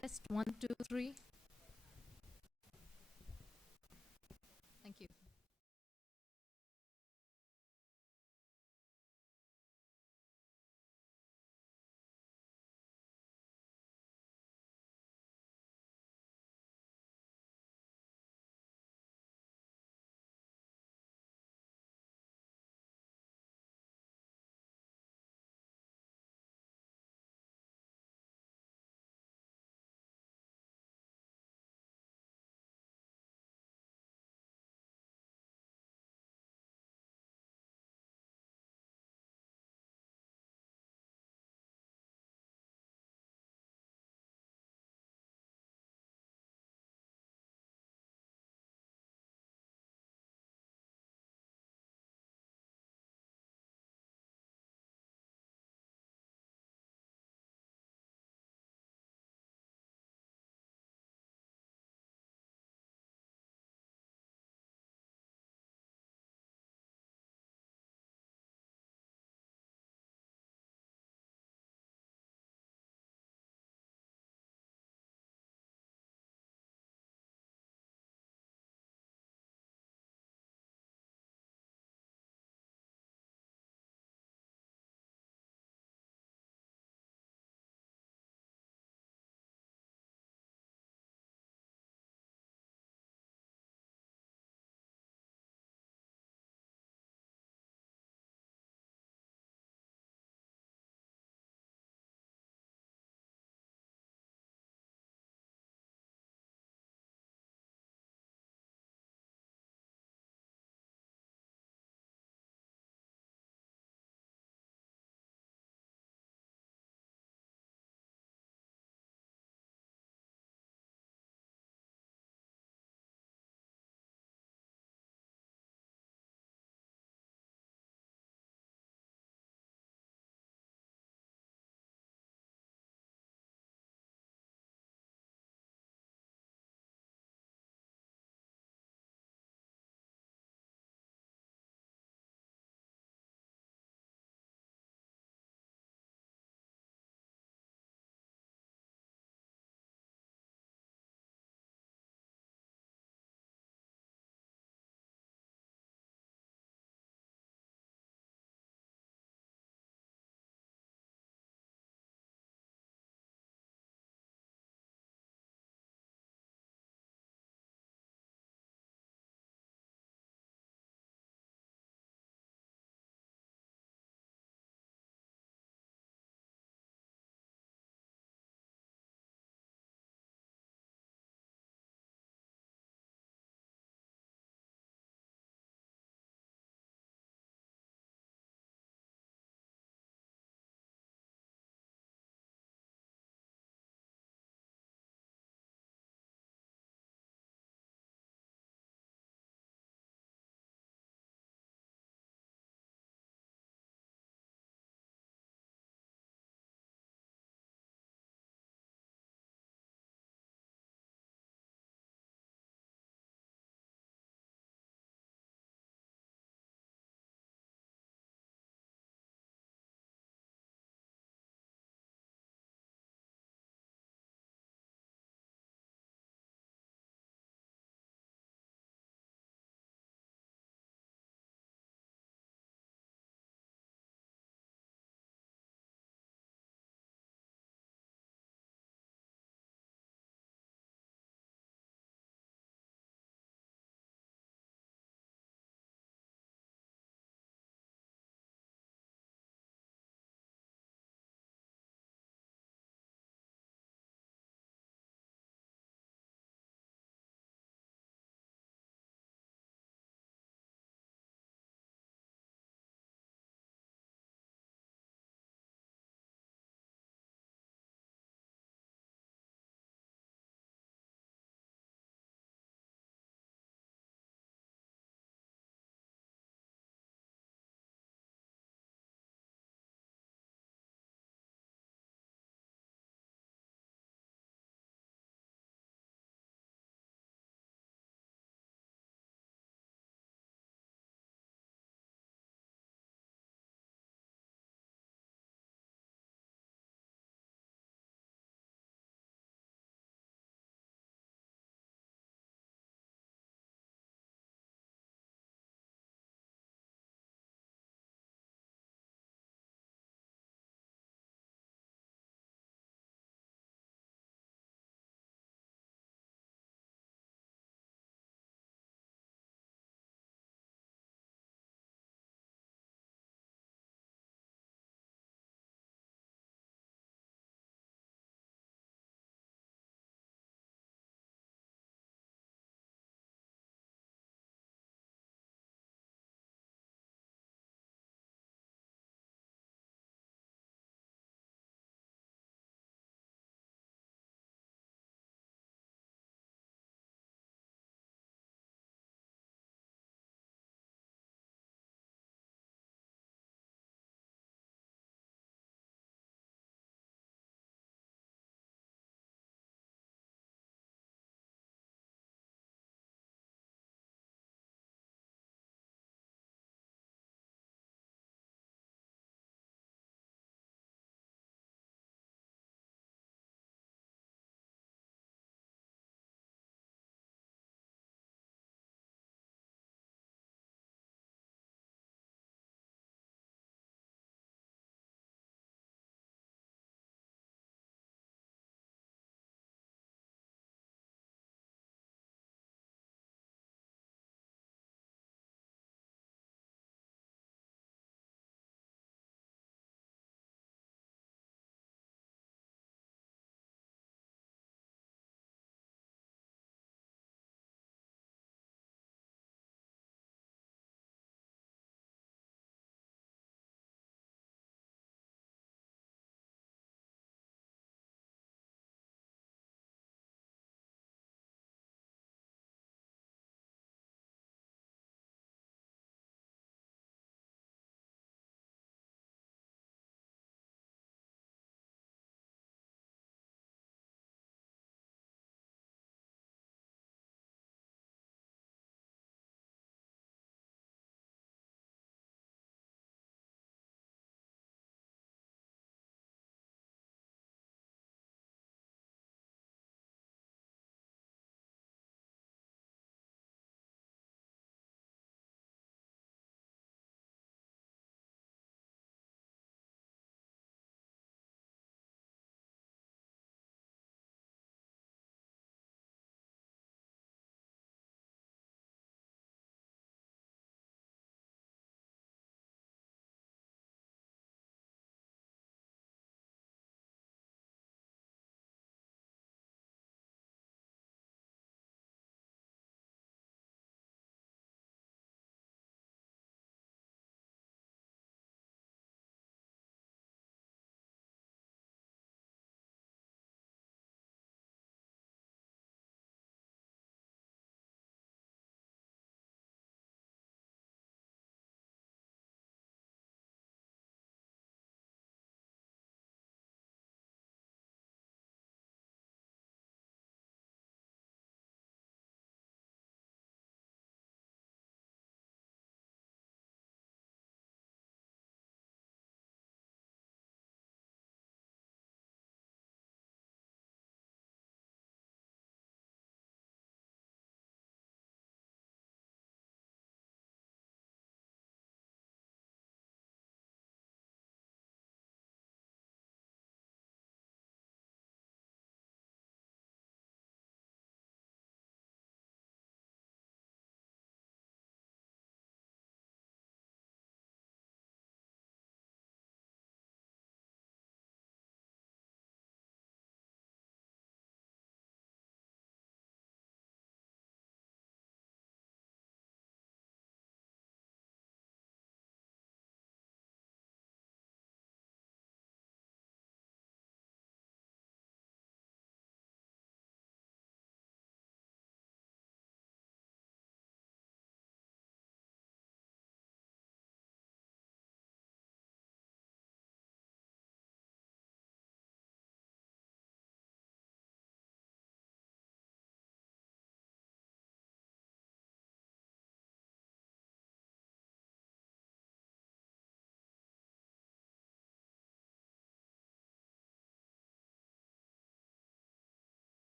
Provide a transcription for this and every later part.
test 1, 2, 3. Thank you.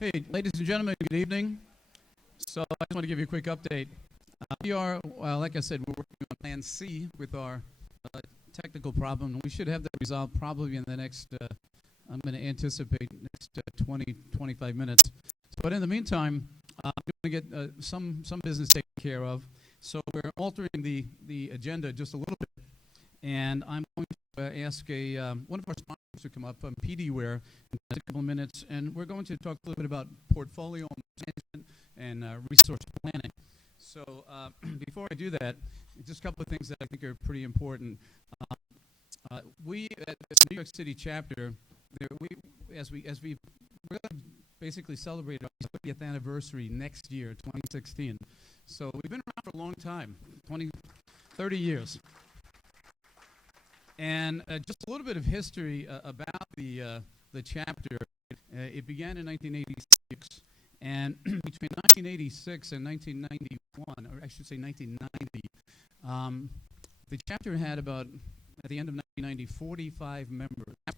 Hey, ladies and gentlemen, good evening. So I just want to give you a quick update. We are, like I said, we're working on Plan C with our technical problem. We should have that resolved probably in the next, I'm going to anticipate, next 20, 25 minutes. But in the meantime, we're going to get some business taken care of. So we're altering the agenda just a little bit. And I'm going to ask one of our sponsors to come up, PDware, in a couple of minutes. And we're going to talk a little bit about portfolio management and resource planning. So before I do that, just a couple of things that I think are pretty important. We at this New York City chapter, we're going to basically celebrate our 30th anniversary next year, 2016. So we've been around for a long time, 30 years. And just a little bit of history about the chapter. It began in 1986, and between 1986 and 1991, or I should say 1990, the chapter had about, at the end of 1990, 45 members, a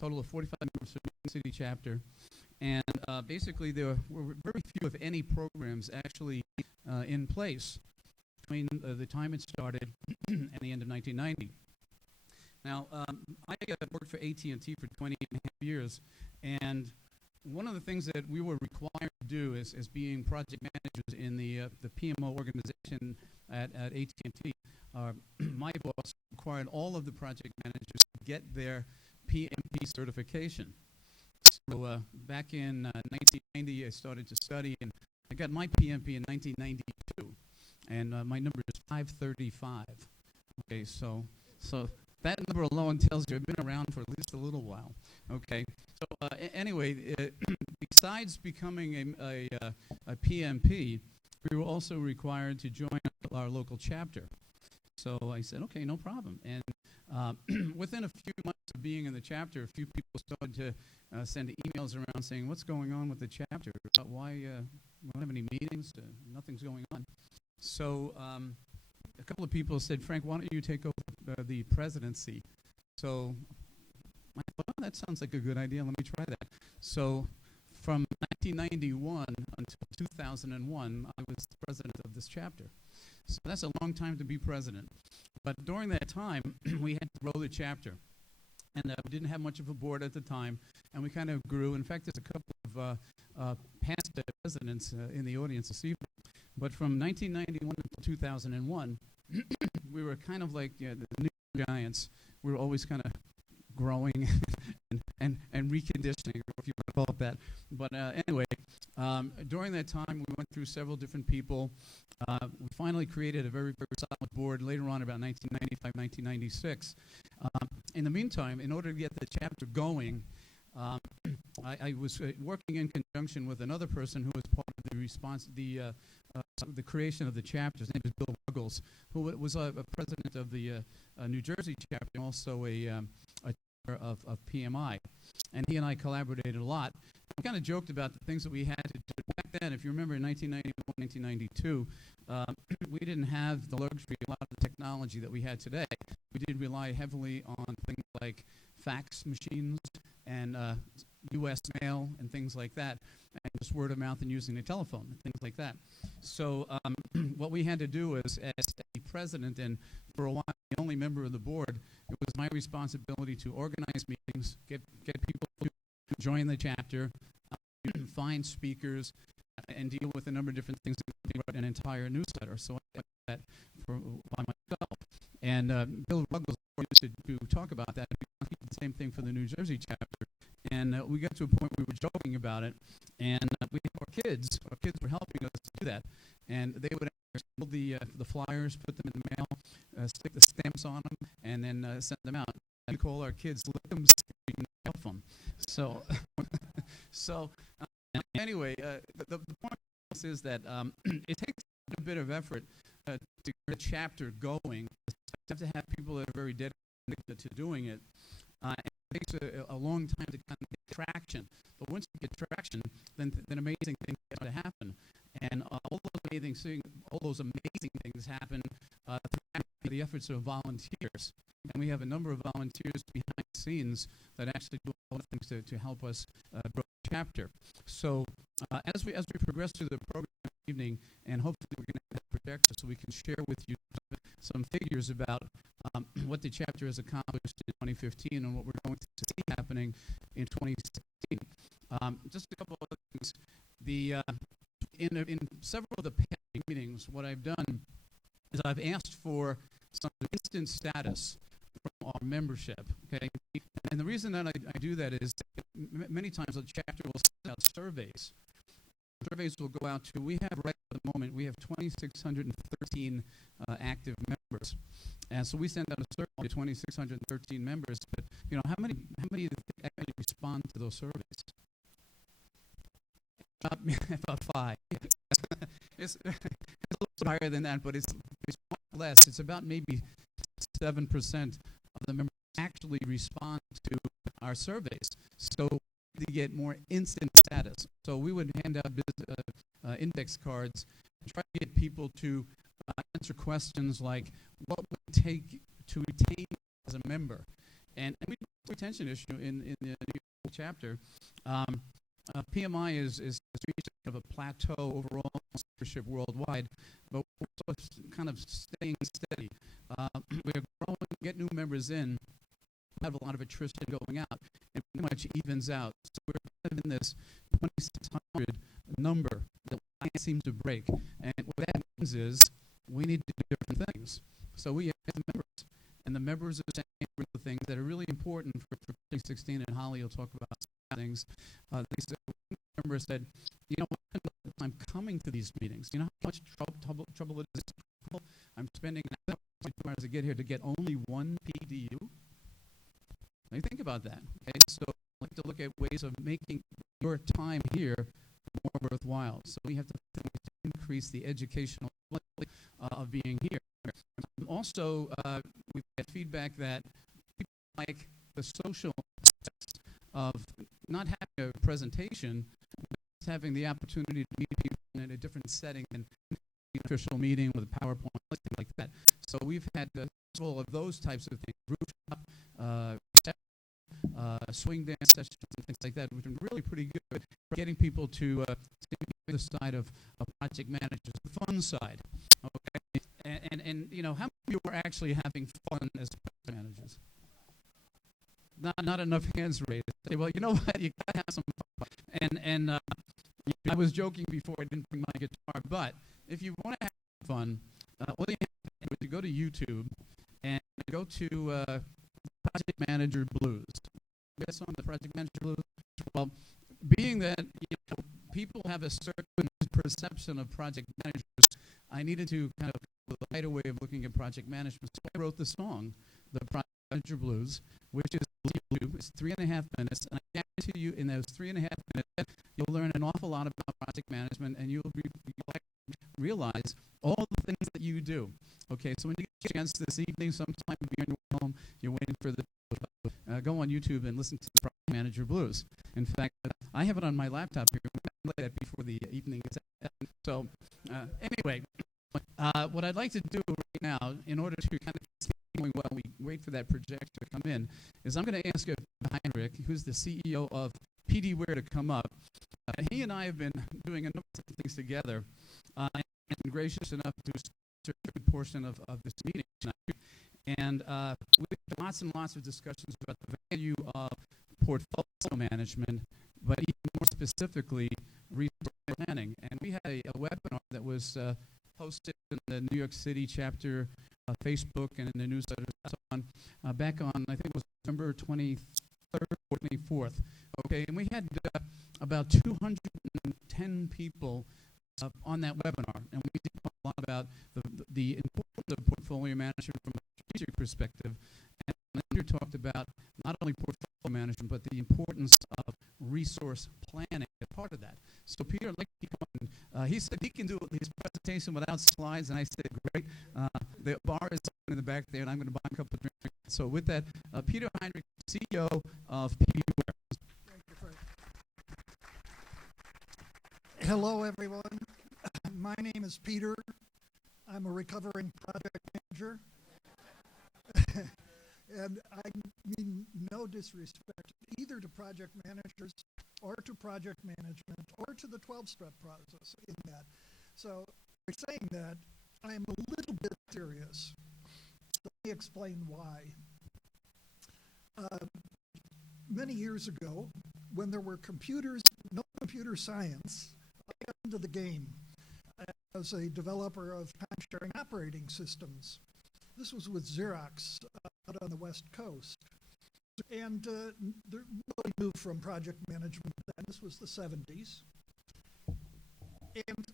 total of 45 members for the city chapter. And basically there were very few, if any, programs actually in place between the time it started and the end of 1990. Now, I worked for AT&T for 20 and a half years, and one of the things that we were required to do as being project managers in the PMO organization at AT&T, my boss required all of the project managers to get their PMP certification. So back in 1990, I started to study, and I got my PMP in 1992, and my number is 535. Okay, so that number alone tells you I've been around for at least a little while. Okay, so anyway, besides becoming a PMP, we were also required to join our local chapter. So I said, okay, no problem. And within a few months of being in the chapter, a few people started to send emails around saying, what's going on with the chapter? Why we don't have any meetings? Nothing's going on. So a couple of people said, Frank, why don't you take over the presidency? So I thought, oh, that sounds like a good idea. Let me try that. So from 1991 until 2001, I was the president of this chapter. So that's a long time to be president. But during that time, we had to grow the chapter. And we didn't have much of a board at the time, and we kind of grew. In fact, there's a couple of past presidents in the audience this evening. But from 1991 to 2001, we were kind of like the new giants. We were always kind of growing and reconditioning, if you want to call it that. But anyway, during that time, we went through several different people. We finally created a very, very solid board later on, about 1995, 1996. In the meantime, in order to get the chapter going, I was working in conjunction with another person who was part of the creation of the chapter. His name is Bill Ruggles, who was a president of the New Jersey chapter, and also a chair of PMI. And he and I collaborated a lot. We kind of joked about the things that we had to do. Back then, if you remember in 1991, 1992, we didn't have the luxury of a lot of the technology that we had today. We did rely heavily on things like fax machines and U.S. mail and things like that, and just word of mouth and using the telephone and things like that. So what we had to do was, as the president and for a while the only member of the board, it was my responsibility to organize meetings, get people to join the chapter, find speakers, and deal with a number of different things, including an entire newsletter. So I did that by myself. And Bill Ruggles used to talk about that. We did the same thing for the New Jersey chapter. And we got to a point where we were joking about it. And we had our kids were helping us do that. And they would hold the flyers, put them in the mail, stick the stamps on them, and then send them out. We call our kids lick them, stick them, off them. So anyway, the point is that it takes a bit of effort to get a chapter going. You have to have people that are very dedicated to doing it. And it takes a long time to kind of get traction. But once you get traction, then amazing things start to happen. And all those amazing things happen through the efforts of volunteers. and we have a number of volunteers behind the scenes that actually do a lot of things to help us grow the chapter. So as we progress through the program this evening, and hopefully we're going to have a projector so we can share with you some figures about what the chapter has accomplished in 2015 and what we're going to see happening in 2016. Just a couple of other things. In several of the past meetings, what I've done is I've asked for some instant status from our membership. Okay, and the reason that I do that is many times the chapter will send out surveys. Surveys will go out to, we have right at the moment, we have 2,613 active members. And so we send out a survey to 2,613 members, but how many actually respond to those surveys? About 5. It's a little higher than that, but it's less. It's about maybe 7% of the members actually respond to our surveys. So to get more instant status. So we would hand out index cards and try to get people to answer questions like, what would it take to retain as a member? And we have a retention issue in the new chapter. PMI is reached kind of a plateau overall membership worldwide, but we're kind of staying steady. We're growing, get new members in, we have a lot of attrition going out, and pretty much evens out. So we're kind of in this 2,600 number that we can't seem to break. And what that means is we need to do different things. So we have the members, and the members are saying the things that are really important for 2016, and Holly will talk about some things. One member said, I'm coming to these meetings. You know how much trouble it is? I'm spending 2 hours to get here to get only one PDU. Now you think about that. Okay, so I like to look at ways of making your time here more worthwhile. So we have to increase the educational quality of being here. Also, we've had feedback that people like the social aspects of not having a presentation, but having the opportunity to meet people in a different setting than an official meeting with a PowerPoint, something like that. So we've had several of those types of things, rooftop, swing dance sessions and things like that, which have been really pretty good for getting people to the side of project managers, the fun side. Okay, and how many of you are actually having fun as project managers? Not enough hands raised. Say, well, you know what? You gotta have some fun. And I was joking before I didn't bring my guitar, but if you want to have fun, all you have to do is go to YouTube and go to Project Manager Blues. You guys on the Project Manager Blues? Well, being that people have a certain perception of project managers, I needed to kind of with a lighter way of looking at project management. So I wrote the song, the Project Manager Blues, which is YouTube. It's 3.5 minutes, and I guarantee you, in those 3.5 minutes, you'll learn an awful lot about project management, and you'll realize all the things that you do. Okay, so when you get a chance this evening, sometime you're in your home, you're waiting for the go on YouTube and listen to the Project Manager Blues. In fact, I have it on my laptop here. We'll play that before the evening is out. So anyway, what I'd like to do right now, in order to kind of keep going while we wait for that projector to come in, is I'm going to ask Heinrich, who's the CEO of PDWare, to come up. He and I have been doing a number of things together, and been gracious enough to start a good portion of this meeting tonight. And we've had lots and lots of discussions about the value of portfolio management, but even more specifically, resource planning. And we had a webinar that was posted in the New York City chapter, Facebook, and in the newsletter and so on, back on, I think it was November 23rd or 24th. Okay, and we had about 210 people on that webinar, and we did talk a lot about the importance of portfolio management from a strategic perspective. And Andrew talked about not only portfolio management, but the importance of resource planning as part of that. So Peter, I'd like to come on. He said he can do his presentation without slides, and I said, great. The bar is in the back there, and I'm going to buy a couple of drinks. So with that, Peter Heinrich, CEO of PMINYC. Hello, everyone. My name is Peter. I'm a recovering project manager. And I mean no disrespect either to project managers or to project management or to the 12-step process in that. So by saying that, I am a little bit serious. Let me explain why. Many years ago, when there were computers, no computer science, I got into the game as a developer of time-sharing operating systems. This was with Xerox out on the West Coast. And nobody moved from project management then. This was the 70s. And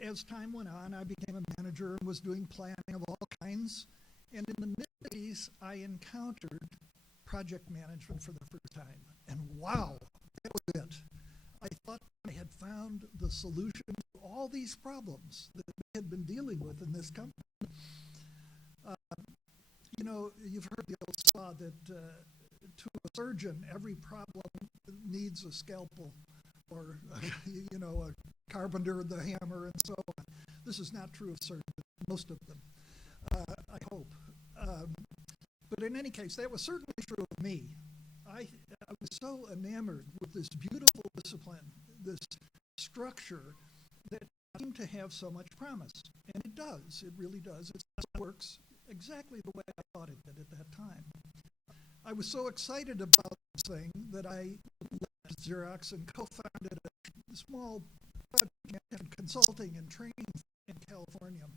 as time went on, I became a manager and was doing planning of all kinds. And in the mid-80s, I encountered project management for the first time. And wow, that was it. I thought I had found the solution to all these problems that we had been dealing with in this company. You know, you've heard the old saw that to a surgeon, every problem needs a scalpel, or you know, a carpenter, the hammer, and so on. This is not true of surgeons, most of them, I hope. But in any case, that was certainly true of me. I was so enamored with this beautiful discipline, this structure that seemed to have so much promise. And it does, it really does. It works exactly the way I thought it did at that time. I was so excited about this thing that I left Xerox and co-founded a small project consulting and training in California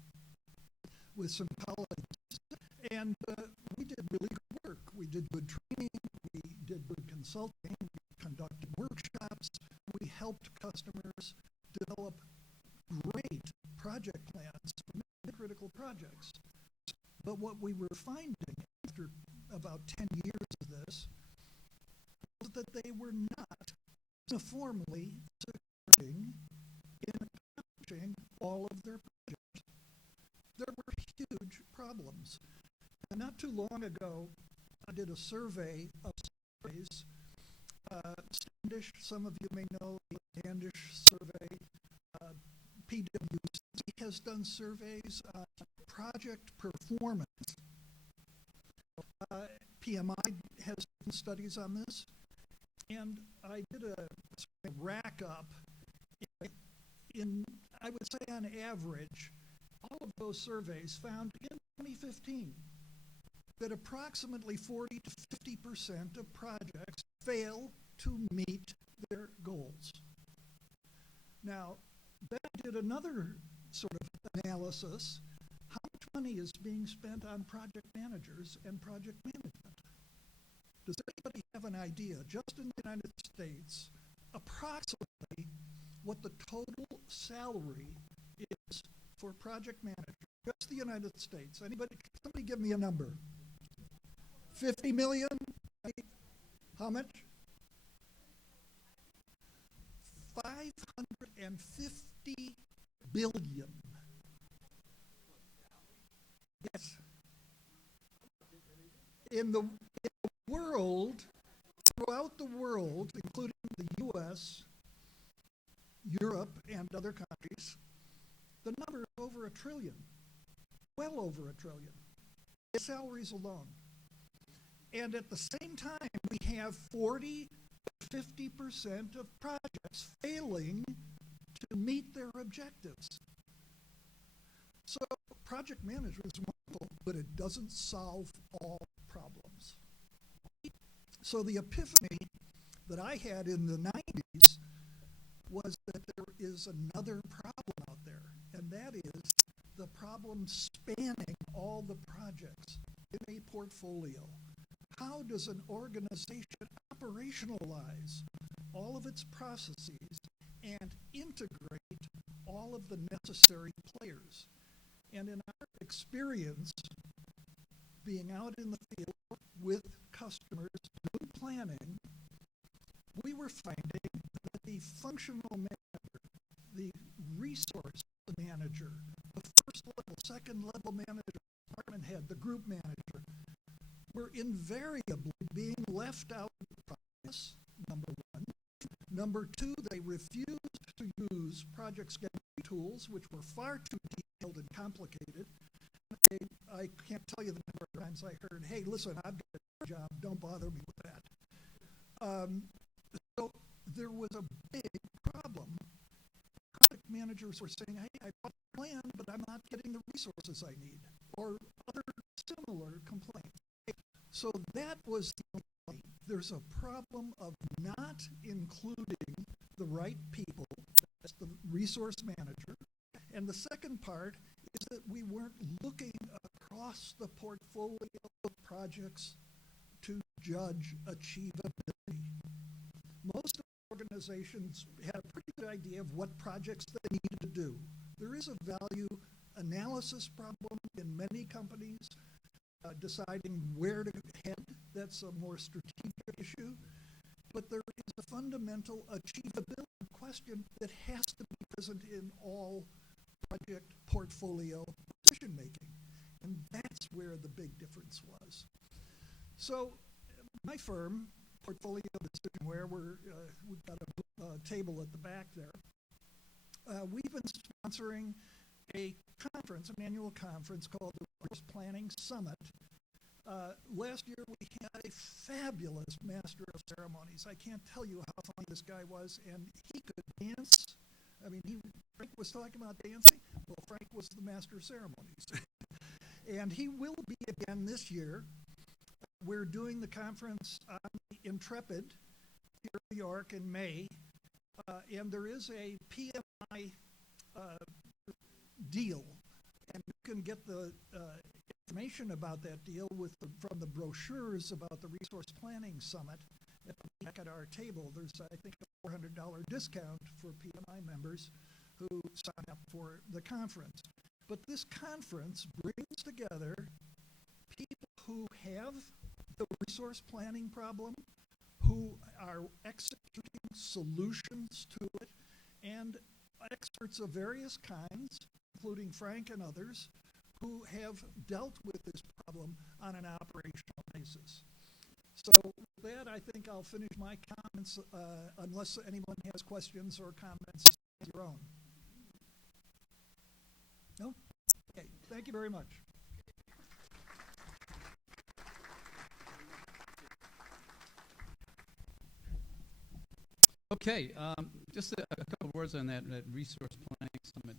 with some colleagues. And we did really good work. We did good training, we did good consulting, we conducted workshops, we helped customers develop great project plans for many critical projects. But what we were finding after about 10 years of this was that they were not uniformly succeeding in accomplishing all of their projects. There were huge problems. And not too long ago, I did a survey of surveys. Standish, some of you may know the Standish survey. PwC has done surveys on project performance. PMI has done studies on this. And I did a rack up in, I would say on average, all of those surveys found in 2015 that approximately 40 to 50% of projects fail to meet their goals. Now, that did another sort of analysis. How much money is being spent on project managers and project management? Does anybody have an idea, just in the United States, approximately what the total salary is for project managers? Just the United States. Anybody? Somebody give me a number. 50 million? How much? 550 billion. Yes. In the world, throughout the world, including the U.S., Europe, and other countries, the number is over $1 trillion, well over $1 trillion, salaries alone. And at the same time, we have 40 to 50% of projects failing to meet their objectives. So project management is wonderful, but it doesn't solve all problems. So the epiphany that I had in the 90s was that there is another problem out there, and that is the problem spanning all the projects in a portfolio. How does an organization operationalize all of its processes and integrate all of the necessary players? And in our experience, being out in the field with customers doing planning, we were finding that the functional manager, the resource manager, the first level, second level manager, department head, the group manager, were invariably being left out of the process, number one. Number two, they refused to use project scheduling tools, which were far too detailed and complicated. I can't tell you the number of times I heard, hey, listen, I've got job. Don't bother me with that. So there was a big problem. Project managers were saying, hey, I bought the plan, but I'm not getting the resources I need, or other similar complaints. So that was the point. There's a problem of not including the right people, that's the resource manager. And the second part is that we weren't looking across the portfolio of projects to judge achievability. Most organizations had a pretty good idea of what projects they needed to do. There is a value analysis problem in many companies, deciding where to head. That's a more strategic issue. But there is a fundamental achievability question that has to be present in all project portfolio decision making. And that's where the big difference was. So my firm, Portfolio Decisionware, we've got a table at the back there. We've been sponsoring a conference, an annual conference called the Resource Planning Summit. Last year we had a fabulous master of ceremonies. I can't tell you how funny this guy was, and he could dance. I mean, Frank was talking about dancing. Well, Frank was the master of ceremonies. And he will be again this year. We're doing the conference on the Intrepid here in New York in May, and there is a PMI deal, and you can get the information about that deal from the brochures about the Resource Planning Summit at the back at our table. There's, I think, a $400 discount for PMI members who sign up for the conference. But this conference brings together people who have the resource planning problem, who are executing solutions to it, and experts of various kinds, including Frank and others, who have dealt with this problem on an operational basis. So with that, I think I'll finish my comments, unless anyone has questions or comments of your own. No? Okay, thank you very much. Okay, just a couple of words on that resource planning summit.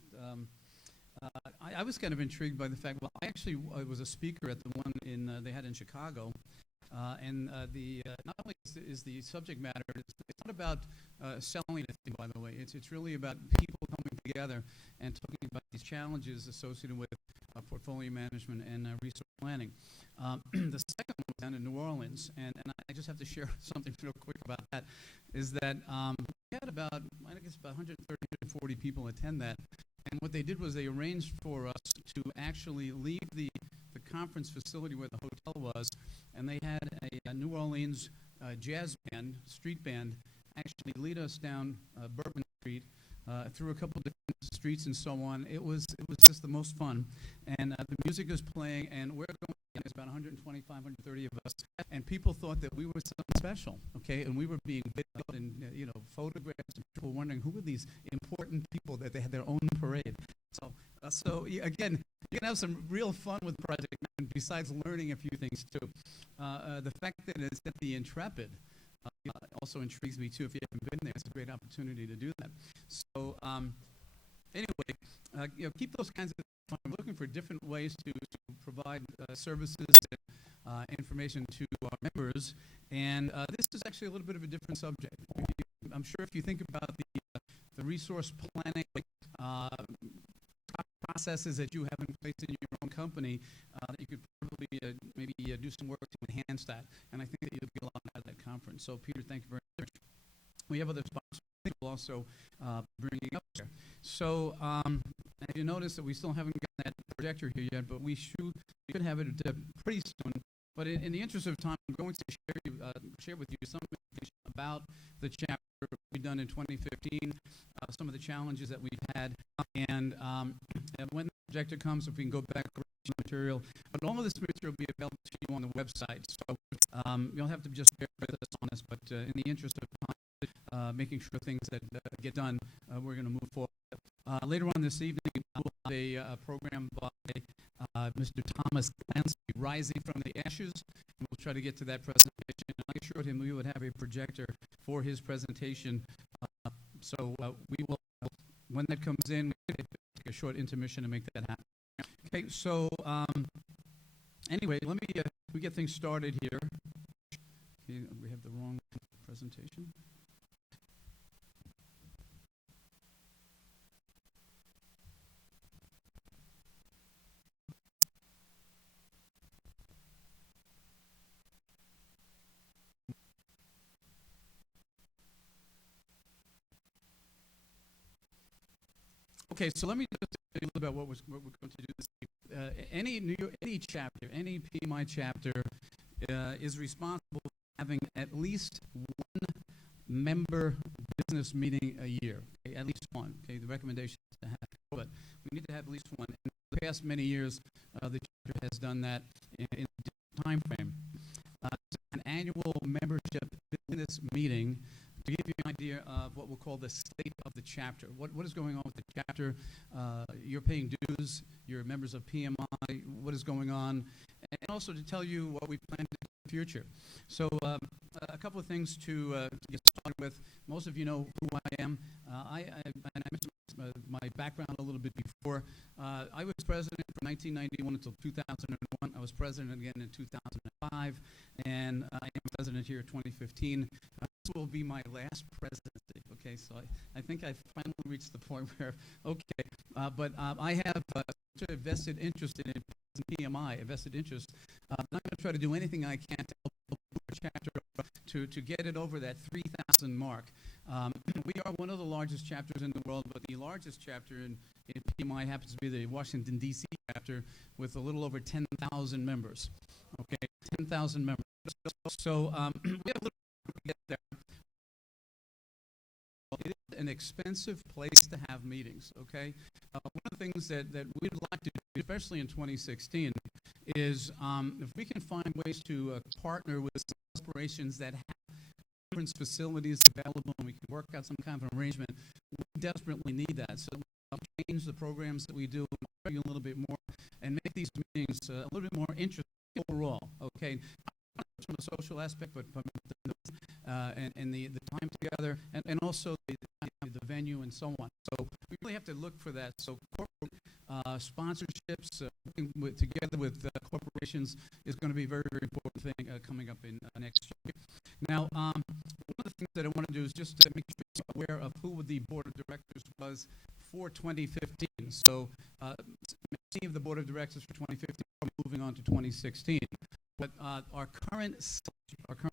I was kind of intrigued by the fact, well, I actually was a speaker at the one they had in Chicago, and not only is the subject matter, it's not about selling anything, by the way. It's really about people coming together and talking about these challenges associated with portfolio management and resource planning. The second one was down in New Orleans, and I just have to share something real quick about that, is that we had about 130, 140 people attend that. And what they did was they arranged for us to actually leave the conference facility where the hotel was, and they had a New Orleans jazz band, street band, actually lead us down Bourbon Street, through a couple different streets and so on. It was just the most fun. And the music was playing, and we're going, there's about 125, 130 of us, and people thought that we were something special, okay? And we were being videoed and, photographed, and people were wondering who were these important people that they had their own parade. So again, you can have some real fun with Project Management besides learning a few things too. The fact that it's at the Intrepid also intrigues me too. If you haven't been there, it's a great opportunity to do that. So anyway, keep those kinds of fun. I'm looking for different ways to provide services and information to our members. And this is actually a little bit of a different subject. I'm sure if you think about the resource planning processes that you have in place in your own company, that you could probably maybe do some work to enhance that. And I think that you'll get a lot out of that conference. So, Peter, thank you very much. We have other sponsors we'll also bringing up there. So, as you notice that we still haven't gotten that projector here yet, but we should have it pretty soon. But in the interest of time, I'm going to share with you some information about the chapter we've done in 2015, some of the challenges that we've had, and when the projector comes, if we can go back to the material. But all of this material will be available to you on the website, so you'll have to just bear with us on this. But in the interest of time, making sure things that get done, we're going to move forward. Later on this evening, we'll have a program by Mr. Thomas Clancy, Rising from the Ashes. And we'll try to get to that presentation. And I assured him we would have a projector for his presentation. So we will, when that comes in, we take a short intermission to make that happen. Okay, so anyway, let me we get things started here. Okay, we have the wrong presentation. Okay, so let me just tell you a little bit about what we're going to do this evening. Any chapter, any PMI chapter is responsible for having at least one member business meeting a year. Okay, at least one. Okay, the recommendation is to have, but we need to have at least one. And in the past many years, the chapter has done that in a different time frame. An annual membership business meeting to give you an idea of what we'll call the state of the chapter. What is going on with the chapter? You're paying dues. You're members of PMI. What is going on? And also to tell you what we plan to do in the future. So a couple of things to get started with. Most of you know who I am. I mentioned my background a little bit before. I was president from 1991 until 2001. I was president again in 2005. And I am president here in 2015. This will be my last presidency, okay? So I think I finally reached the point where, okay, but I have a vested interest in PMI, a vested interest. I'm going to try to do anything I can to help the chapter to get it over that 3,000 mark. We are one of the largest chapters in the world, but the largest chapter in PMI happens to be the Washington, D.C. chapter with a little over 10,000 members, okay? 10,000 members. So we have a little to get there. It is an expensive place to have meetings, okay? One of the things that we'd like to do, especially in 2016, is if we can find ways to partner with corporations that have conference facilities available and we can work out some kind of arrangement, we desperately need that. So we'll change the programs that we do a little bit more and make these meetings a little bit more interesting overall, okay? From a social aspect, but from and the time together, and also the venue and so on. So we really have to look for that. So corporate sponsorships, working together with corporations is going to be a very, very important thing coming up in next year. Now, one of the things that I want to do is just to make sure you're aware of who the board of directors was for 2015. So many of the board of directors for 2015 are moving on to 2016. But our current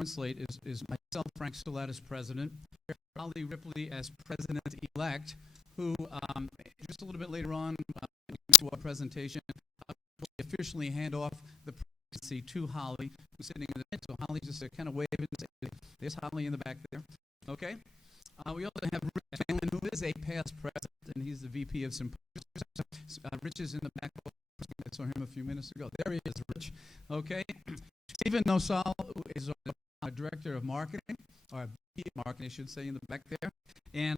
slate is myself, Frank Stillett, as president, Holly Ripley as president-elect, who just a little bit later on to our presentation, will officially hand off the presidency to Holly, who's sitting in the middle. So Holly just kind of wave and say, there's Holly in the back there. Okay? We also have Rich Phelan, who is a past president, and he's the VP of Symposiums. Rich is in the back. I saw him a few minutes ago. There he is, Rich. Okay. Stephen Nosal is our director of marketing, or VP of marketing, I should say, in the back there. And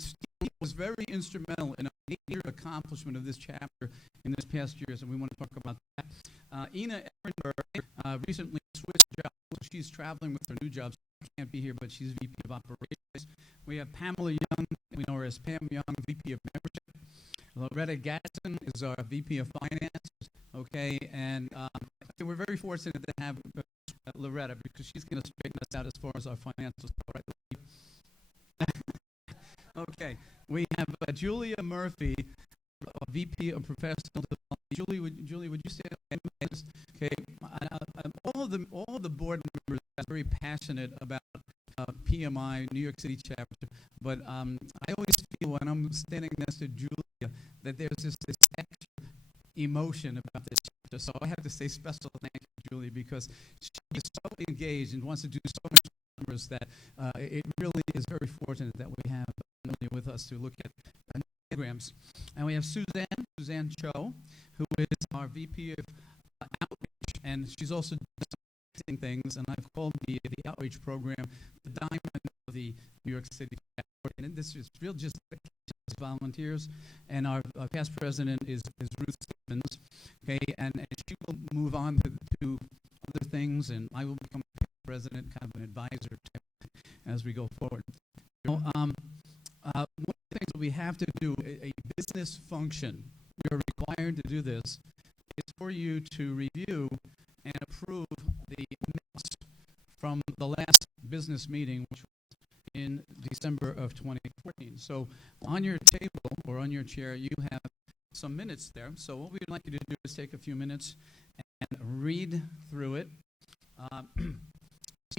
Steve was very instrumental in a major accomplishment of this chapter in this past year, so we want to talk about that. Ina Ehrenberg recently switched jobs. She's traveling with her new job, so she can't be here, but she's VP of operations. We have Pamela Young, we know her as Pam Young, VP of membership. Loretta Gadsden is our VP of Finance, okay, and we're very fortunate to have Loretta because she's going to straighten us out as far as our financials. Right? Okay, we have Julia Murphy, VP of Professional Development. Julie, would you say that? Okay, all of the board members are very passionate about PMI, New York City chapter, but I always feel when I'm standing next to Julia that there's just this extra emotion about this chapter. So I have to say special thank you, Julie, because she is so engaged and wants to do so much numbers that it really is very fortunate that we have Julie with us to look at programs. And we have Suzanne Cho, who is our VP of Outreach, and she's also things, and I've called the outreach program the diamond of the New York City chapter. And this is real just volunteers, and our past president is Ruth Stevens, okay, and she will move on to other things, and I will become president, kind of an advisor as we go forward. One of the things that we have to do, a business function, we are required to do this, is for you to review and approve the minutes from the last business meeting, which was in December of 2014. So on your table or on your chair, you have some minutes there. So what we'd like you to do is take a few minutes and read through it.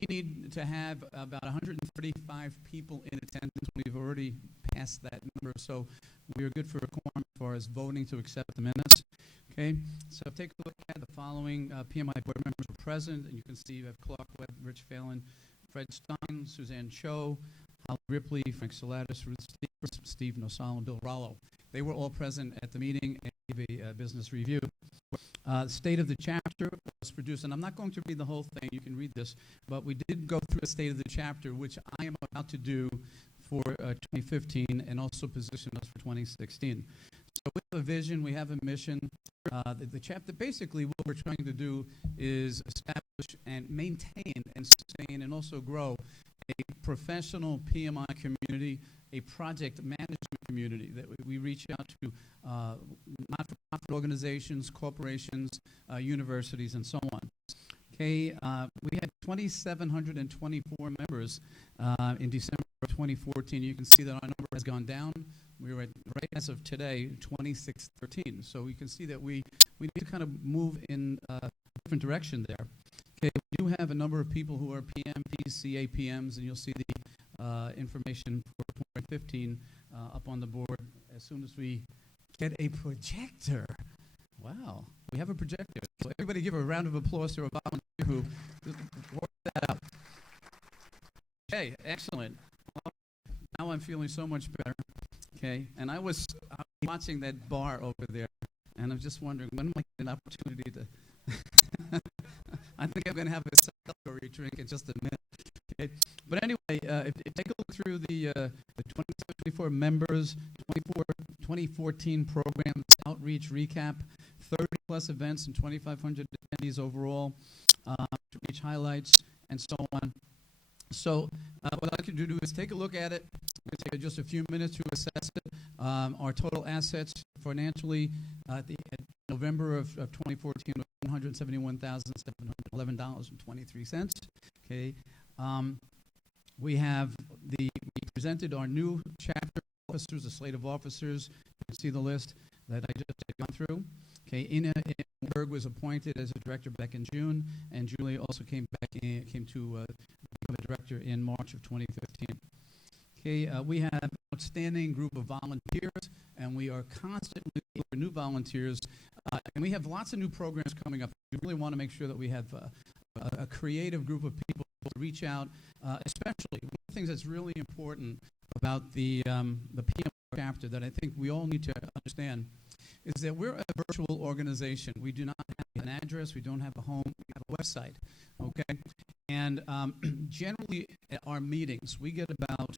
We need to have about 135 people in attendance. We've already passed that number, so we are good for a quorum as far as voting to accept the minutes. Okay, so take a look at the following PMI board members were present, and you can see you have Clark Webb, Rich Phelan, Fred Stein, Suzanne Cho, Holly Ripley, Frank Salatis, Ruth Stevens, Steve Nosal, and Bill Rollo. They were all present at the meeting and gave a business review. State of the chapter was produced, and I'm not going to read the whole thing. You can read this, but we did go through a state of the chapter, which I am about to do for 2015 and also position us for 2016. So we have a vision, we have a mission. The chapter, basically what we're trying to do is establish and maintain and sustain and also grow a professional PMI community, a project management community that we reach out to not-for-profit organizations, corporations, universities, and so on. Okay, we had 2,724 members in December of 2014. You can see that our number has gone down. We were at, right as of today, 2,613. So you can see that we need to kind of move in a different direction there. Okay, we do have a number of people who are PMPs, CAPMs, and you'll see the information for 2015 up on the board as soon as we get a projector. Wow, we have a projector. So everybody give a round of applause to a volunteer who worked that out. Okay, excellent. Well, now I'm feeling so much better. Okay, and I was watching that bar over there, and I'm just wondering, when am I getting an opportunity to... I think I'm going to have a celebratory drink in just a minute. Okay, but anyway, if take a look through the 24 members, 2014 programs, outreach recap, 30 plus events and 2,500 attendees overall, reach highlights, and so on. So what I'd like you to do is take a look at it. We'll take just a few minutes to assess it. Our total assets financially at November of 2014 was $171,711.23. Okay. We presented our new chapter officers, a slate of officers. You can see the list that I just had gone through. Okay, Ina Berg was appointed as a director back in June, and Julie also came to become a director in March of 2015. Okay, we have an outstanding group of volunteers, and we are constantly looking for new volunteers, and we have lots of new programs coming up. We really want to make sure that we have a creative group of people to reach out, especially one of the things that's really important about the PMI chapter that I think we all need to understand is that we're a virtual organization. We do not have an address, we don't have a home, we have a website, okay? And generally at our meetings, we get about,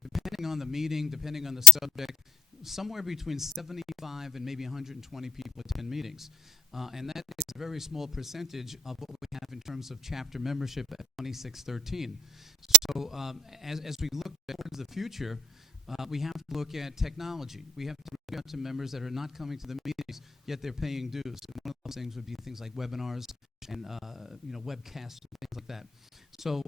depending on the meeting, depending on the subject, somewhere between 75 and maybe 120 people attend meetings. And that is a very small percentage of what we have in terms of chapter membership at 2613. So as we look towards the future, we have to look at technology. We have to reach out to members that are not coming to the meetings, yet they're paying dues. And one of those things would be things like webinars and webcasts and things like that. So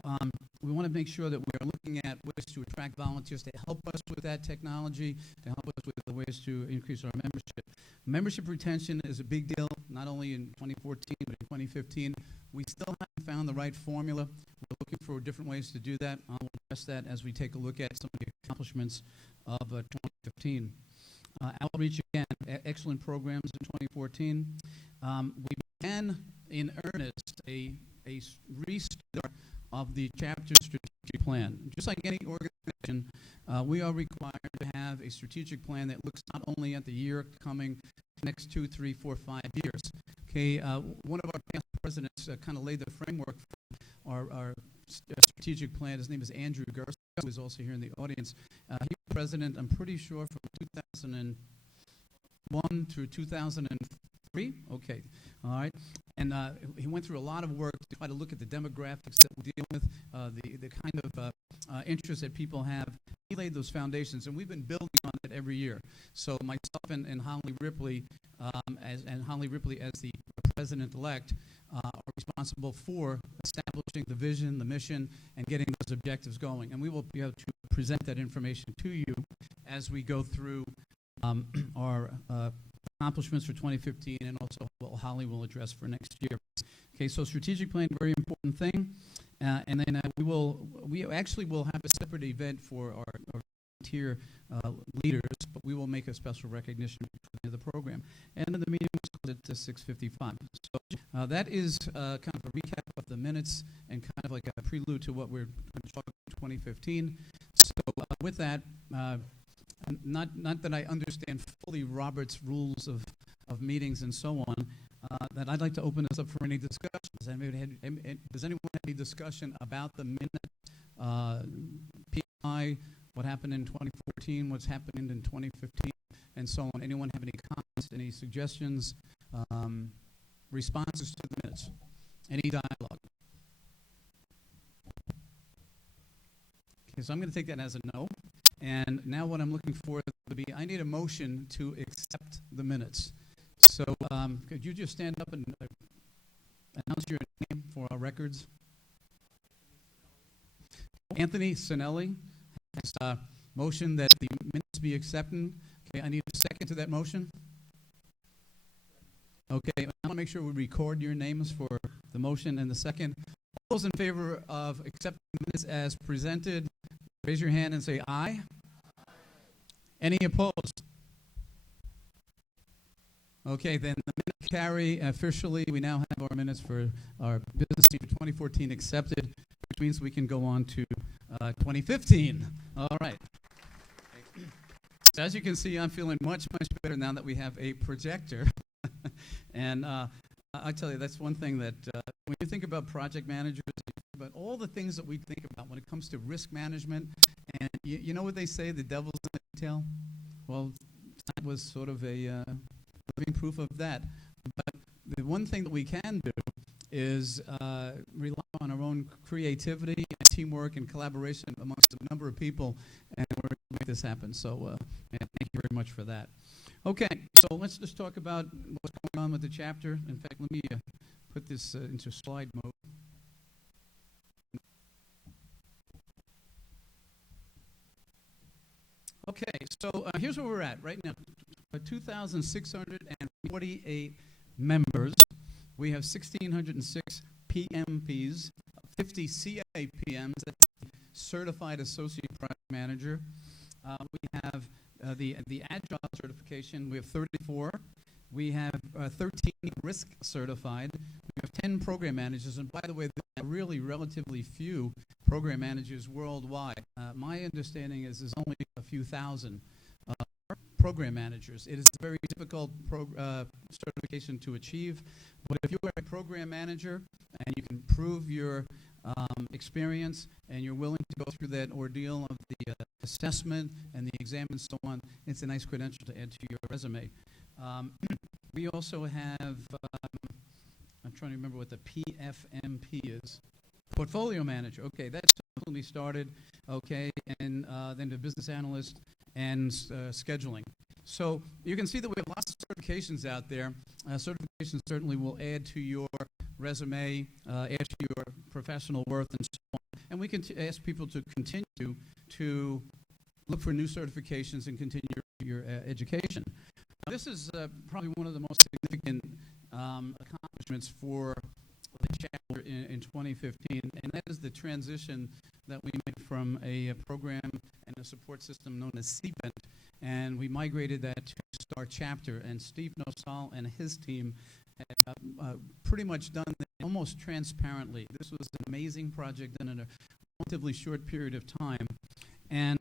we want to make sure that we are looking at ways to attract volunteers to help us with that technology, to help us with the ways to increase our membership. Membership retention is a big deal, not only in 2014, but in 2015. We still haven't found the right formula. We're looking for different ways to do that. I'll address that as we take a look at some of the accomplishments of 2015. Outreach, again, excellent programs in 2014. We began in earnest a restart of the chapter strategic plan. Just like any organization, we are required to have a strategic plan that looks not only at the year coming, next 2, 3, 4, 5 years. Okay, one of our past presidents kind of laid the framework for our strategic plan. His name is Andrew Garcia, who is also here in the audience. He was president, I'm pretty sure, from 2001 through 2003. Okay, all right. And he went through a lot of work to try to look at the demographics that we deal with, the kind of interests that people have. He laid those foundations, and we've been building on it every year. So myself and Holly Ripley, as the president-elect, are responsible for establishing the vision, the mission, and getting those objectives going. And we will be able to present that information to you as we go through our accomplishments for 2015, and also what Holly will address for next year. Okay, so strategic plan, very important thing. And then we actually will have a separate event for our volunteer leaders, but we will make a special recognition for the program. And then the meeting was at 6:55. So that is kind of a recap of the minutes and kind of like a prelude to what we're going to talk about in 2015. So with that, not that I understand fully Robert's rules of meetings and so on, that I'd like to open this up for any discussions. Does anyone have any discussion about the minute PMI, what happened in 2014, what's happening in 2015, and so on? Anyone have any comments, any suggestions, responses to the minutes? Any dialogue? Okay, so I'm going to take that as a no. And now what I'm looking for to be, I need a motion to accept the minutes. So could you just stand up and announce your name for our records? Anthony Sinelli has a motion that the minutes be accepted. Okay, I need a second to that motion. Okay, I want to make sure we record your names for the motion and the second. All those in favor of accepting the minutes as presented, raise your hand and say aye. Any opposed? Okay, then the minutes carry officially. We now have our minutes for our business year 2014 accepted, which means we can go on to 2015. All right. So as you can see, I'm feeling much, much better now that we have a projector. And I tell you, that's one thing that when you think about project managers, about all the things that we think about when it comes to risk management, and you know what they say, the devil's in the detail? Well, that was sort of a living proof of that. But the one thing that we can do is rely on our own creativity and teamwork and collaboration amongst a number of people, and we're going to make this happen. So thank you very much for that. Okay, so let's just talk about what's going on with the chapter. In fact, let me put this into slide mode. Okay, so here's where we're at right now. 2,648 members. We have 1,606 PMPs, 50 CAPMs, that's Certified Associate Project Manager. We have the Agile certification. We have 34. We have 13 risk certified. We have 10 program managers. And by the way, there are really relatively few program managers worldwide. My understanding is there's only a few thousand program managers. It is a very difficult certification to achieve. But if you are a program manager and you can prove your experience and you're willing to go through that ordeal of the assessment and the exam and so on, it's a nice credential to add to your resume. We also have, I'm trying to remember what the PFMP is. Portfolio manager. Okay, that's when we started. Okay, and then the business analyst and scheduling. So you can see that we have lots of certifications out there. Certifications certainly will add to your resume, add to your professional worth and so on. And we can ask people to continue to look for new certifications and continue your education. This is probably one of the most significant accomplishments for the chapter in 2015, and that is the transition that we made from a program and a support system known as CBENT, and we migrated that to Star Chapter. And Steve Nosal and his team had pretty much done that almost transparently. This was an amazing project done in a relatively short period of time. And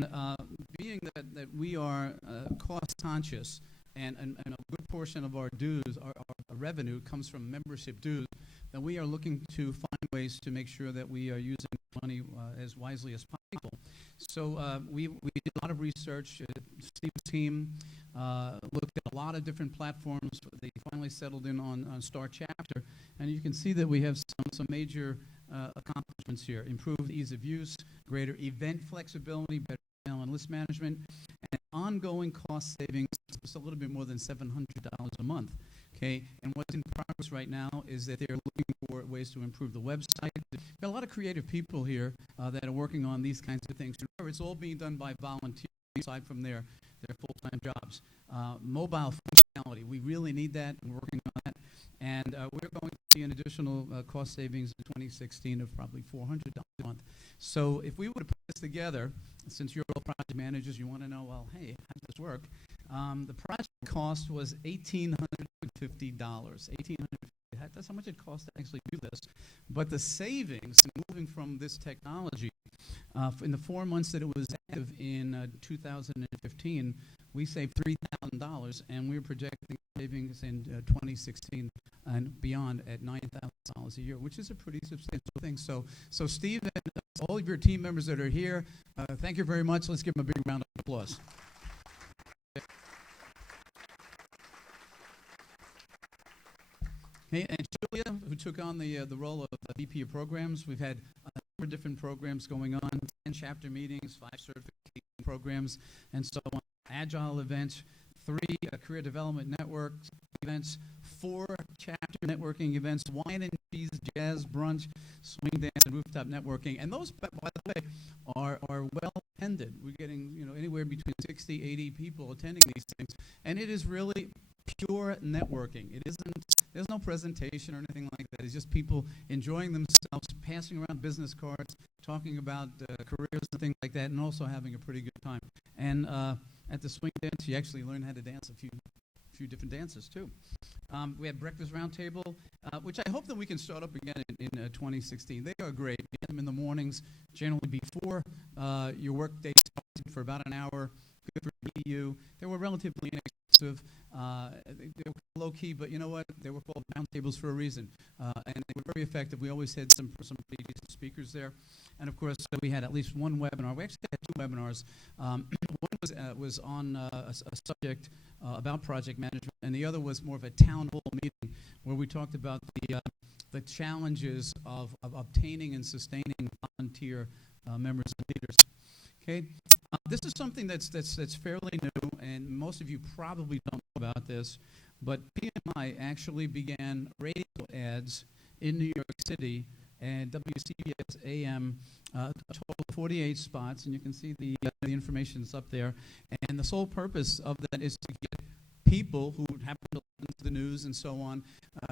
being that we are cost conscious, and a good portion of our dues are revenue comes from membership dues, then we are looking to find ways to make sure that we are using money as wisely as possible. So we did a lot of research. Steve's team looked at a lot of different platforms. They finally settled in on Star Chapter, and you can see that we have some major accomplishments here: improved ease of use, greater event flexibility, better email and list management, and ongoing cost savings. It's a little bit more than $700 a month. Okay, and what's in progress right now is that they're looking for ways to improve the website. We've got a lot of creative people here that are working on these kinds of things. Remember, it's all being done by volunteers aside from their full-time jobs. Mobile functionality, we really need that. We're working on that. And we're going to see an additional cost savings in 2016 of probably $400 a month. So if we were to put this together, since you're all project managers, you want to know, well, hey, how does this work? The project cost was $1,850. That's how much it costs to actually do this. But the savings in moving from this technology, in the 4 months that it was active in 2015, we saved $3,000, and we're projecting savings in 2016 and beyond at $9,000 a year, which is a pretty substantial thing. So Steve and all of your team members that are here, thank you very much. Let's give them a big round of applause. Hey, and Julia, who took on the role of VP of Programs, we've had a number of different programs going on, 10 chapter meetings, 5 certification programs, and so on, agile events, 3 career development network events, 4 chapter networking events, wine and cheese, jazz, brunch, swing dance, and rooftop networking. And those, by the way, are well attended. We're getting anywhere between 60, 80 people attending these things, and it is really pure networking. It isn't. There's no presentation or anything like that. It's just people enjoying themselves, passing around business cards, talking about careers and things like that, and also having a pretty good time. And at the swing dance, you actually learn how to dance a few different dances too. We had breakfast roundtable, which I hope that we can start up again in 2016. They are great. We have them in the mornings, generally before your work day starts, for about an hour. Good for you. They were relatively inexpensive. They were low-key, but you know what? They were called roundtables for a reason, and they were very effective. We always had some pretty decent speakers there, and of course we had at least one webinar. We actually had 2 webinars. One was on a subject about project management, and the other was more of a town hall meeting where we talked about the challenges of obtaining and sustaining volunteer members and leaders. Okay. This is something that's fairly new, and most of you probably don't know about this, but PMI actually began radio ads in New York City and WCBS AM, a total of 48 spots, and you can see the information is up there. And the sole purpose of that is to get people who happen to listen to the news and so on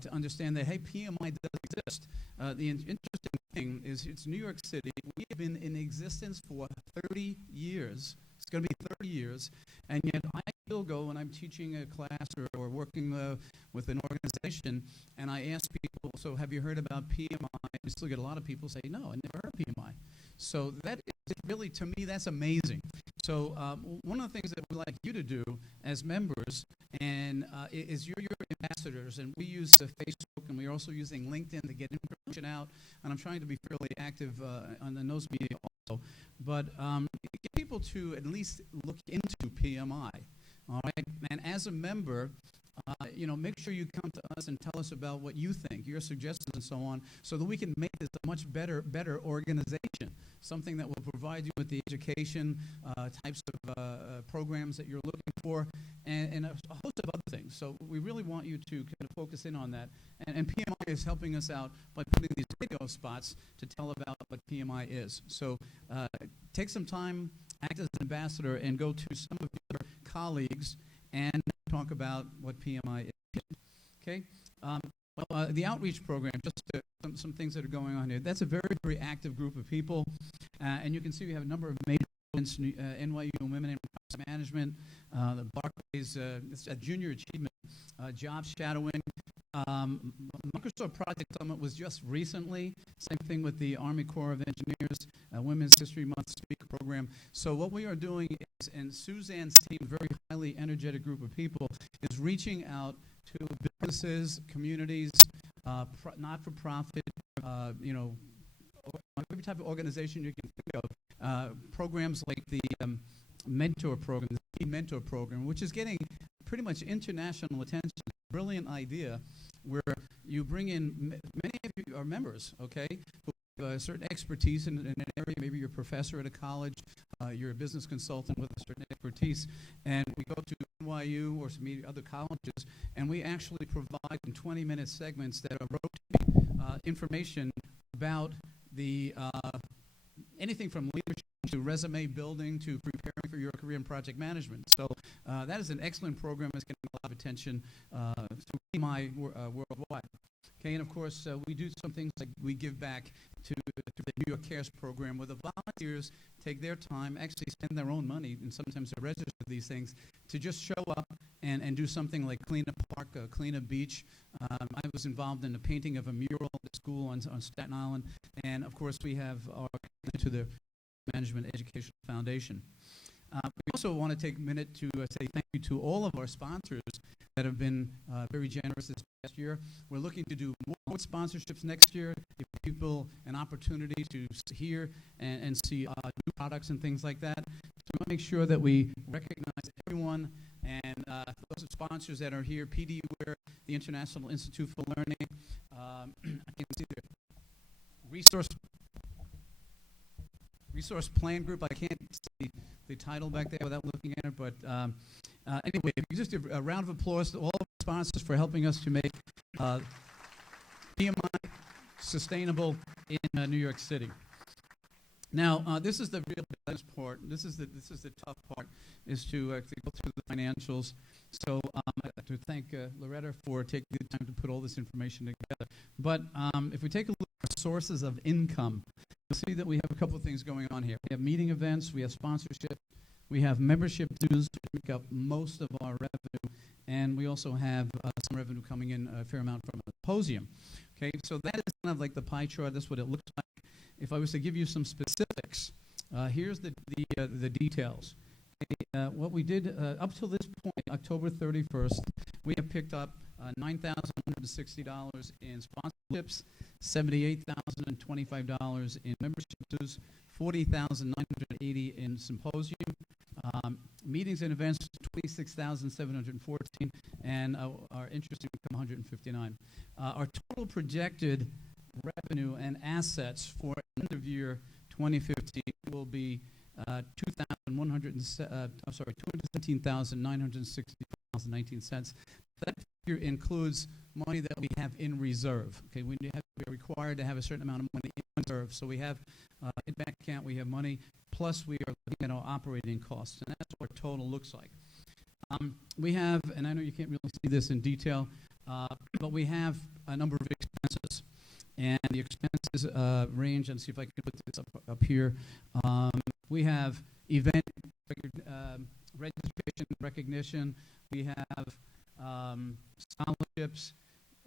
to understand that, hey, PMI does exist. The interesting thing is it's New York City. We have been in existence for 30 years. It's going to be 30 years, and yet I still go when I'm teaching a class or working with an organization, and I ask people, so have you heard about PMI? I still get a lot of people say, no, I never heard of PMI. So that is really, to me, that's amazing. So one of the things that we'd like you to do as members and is you're ambassadors, and we use Facebook, and we're also using LinkedIn to get information out, and I'm trying to be fairly active on the nose media also, but get people to at least look into PMI, all right? And as a member, make sure you come to us and tell us about what you think, your suggestions and so on, so that we can make this a much better organization, something that will provide you with the education, types of programs that you're looking for, and a host of other things. So we really want you to kind of focus in on that. And PMI is helping us out by putting these radio spots to tell about what PMI is. So take some time, act as an ambassador, and go to some of your colleagues and talk about what PMI is. Okay? The outreach program, just some things that are going on here. That's a very, very active group of people. And you can see we have a number of major events, NYU Women in Project Management, the Barclays it's a Junior Achievement, Job Shadowing. Microsoft Project Summit was just recently. Same thing with the Army Corps of Engineers, Women's History Month speaker program. So what we are doing is, and Suzanne's team, very highly energetic group of people, is reaching out to build businesses, communities, not-for-profit, every type of organization you can think of. Programs like the mentor program, the Speed Mentor program, which is getting pretty much international attention. Brilliant idea, where you bring in many of you are members, okay, who have a certain expertise in an area. Maybe you're a professor at a college, you're a business consultant with a certain expertise, and we go to NYU or some other colleges, and we actually provide in 20-minute segments that are rotating information about the anything from leadership to resume building to preparing for your career in project management. So that is an excellent program. It's getting a lot of attention through PMI worldwide. Okay, and of course, we do some things like we give back to the New York Cares program, where the volunteers take their time, actually spend their own money, and sometimes they register these things, to just show up and do something like clean a park, clean a beach. I was involved in the painting of a mural at the school on Staten Island, and of course, we have our to the Management Educational Foundation. We also want to take a minute to say thank you to all of our sponsors that have been very generous this past year. We're looking to do more sponsorships next year, give people an opportunity to hear and see new products and things like that. So we want to make sure that we recognize everyone, and those sponsors that are here: PD Ware, the International Institute for Learning, I can see the Resource Plan Group. I can't see the title back there without looking at it, but anyway, if you just give a round of applause to all of the sponsors for helping us to make PMI sustainable in New York City. Now, this is the real business part. This is the tough part, is to go through the financials. So I'd like to thank Loretta for taking the time to put all this information together. But if we take a look at our sources of income, you'll see that we have a couple of things going on here. We have meeting events, we have sponsorship, we have membership dues, which make up most of our revenue, and we also have some revenue coming in, a fair amount from a symposium. Okay, so that is kind of like the pie chart. That's what it looks like. If I was to give you some specifics, here's the details. Okay, what we did up till this point, October 31st, we have picked up $9,160 in sponsorships, $78,025 in membership dues, $40,980 in symposium, meetings and events, $26,714, and our interest income, $159. Our total projected revenue and assets for end of year 2015 will be $217,960.19. That figure includes money that we have in reserve. Okay, we're required to have a certain amount of money in reserve. So we have in bank account, we have money, plus we are looking at our operating costs, and that's what our total looks like. We have, and I know you can't really see this in detail, but we have a number of expenses. And the expenses range, and see if I can put this up here. We have event registration, recognition. We have scholarships,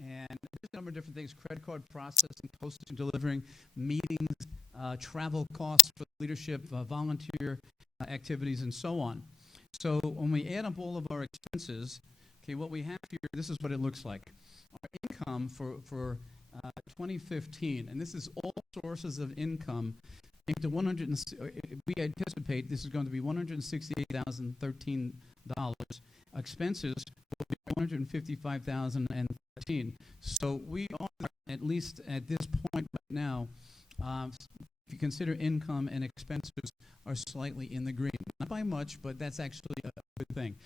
and there's a number of different things: credit card processing, postage and delivering, meetings, travel costs for leadership, volunteer activities, and so on. So when we add up all of our expenses, okay, what we have here, this is what it looks like. Our income for 2015, and this is all sources of income. We anticipate this is going to be $168,013. Expenses will be $155,013. So we are, at least at this point right now, if you consider income and expenses, are slightly in the green. Not by much, but that's actually a good thing.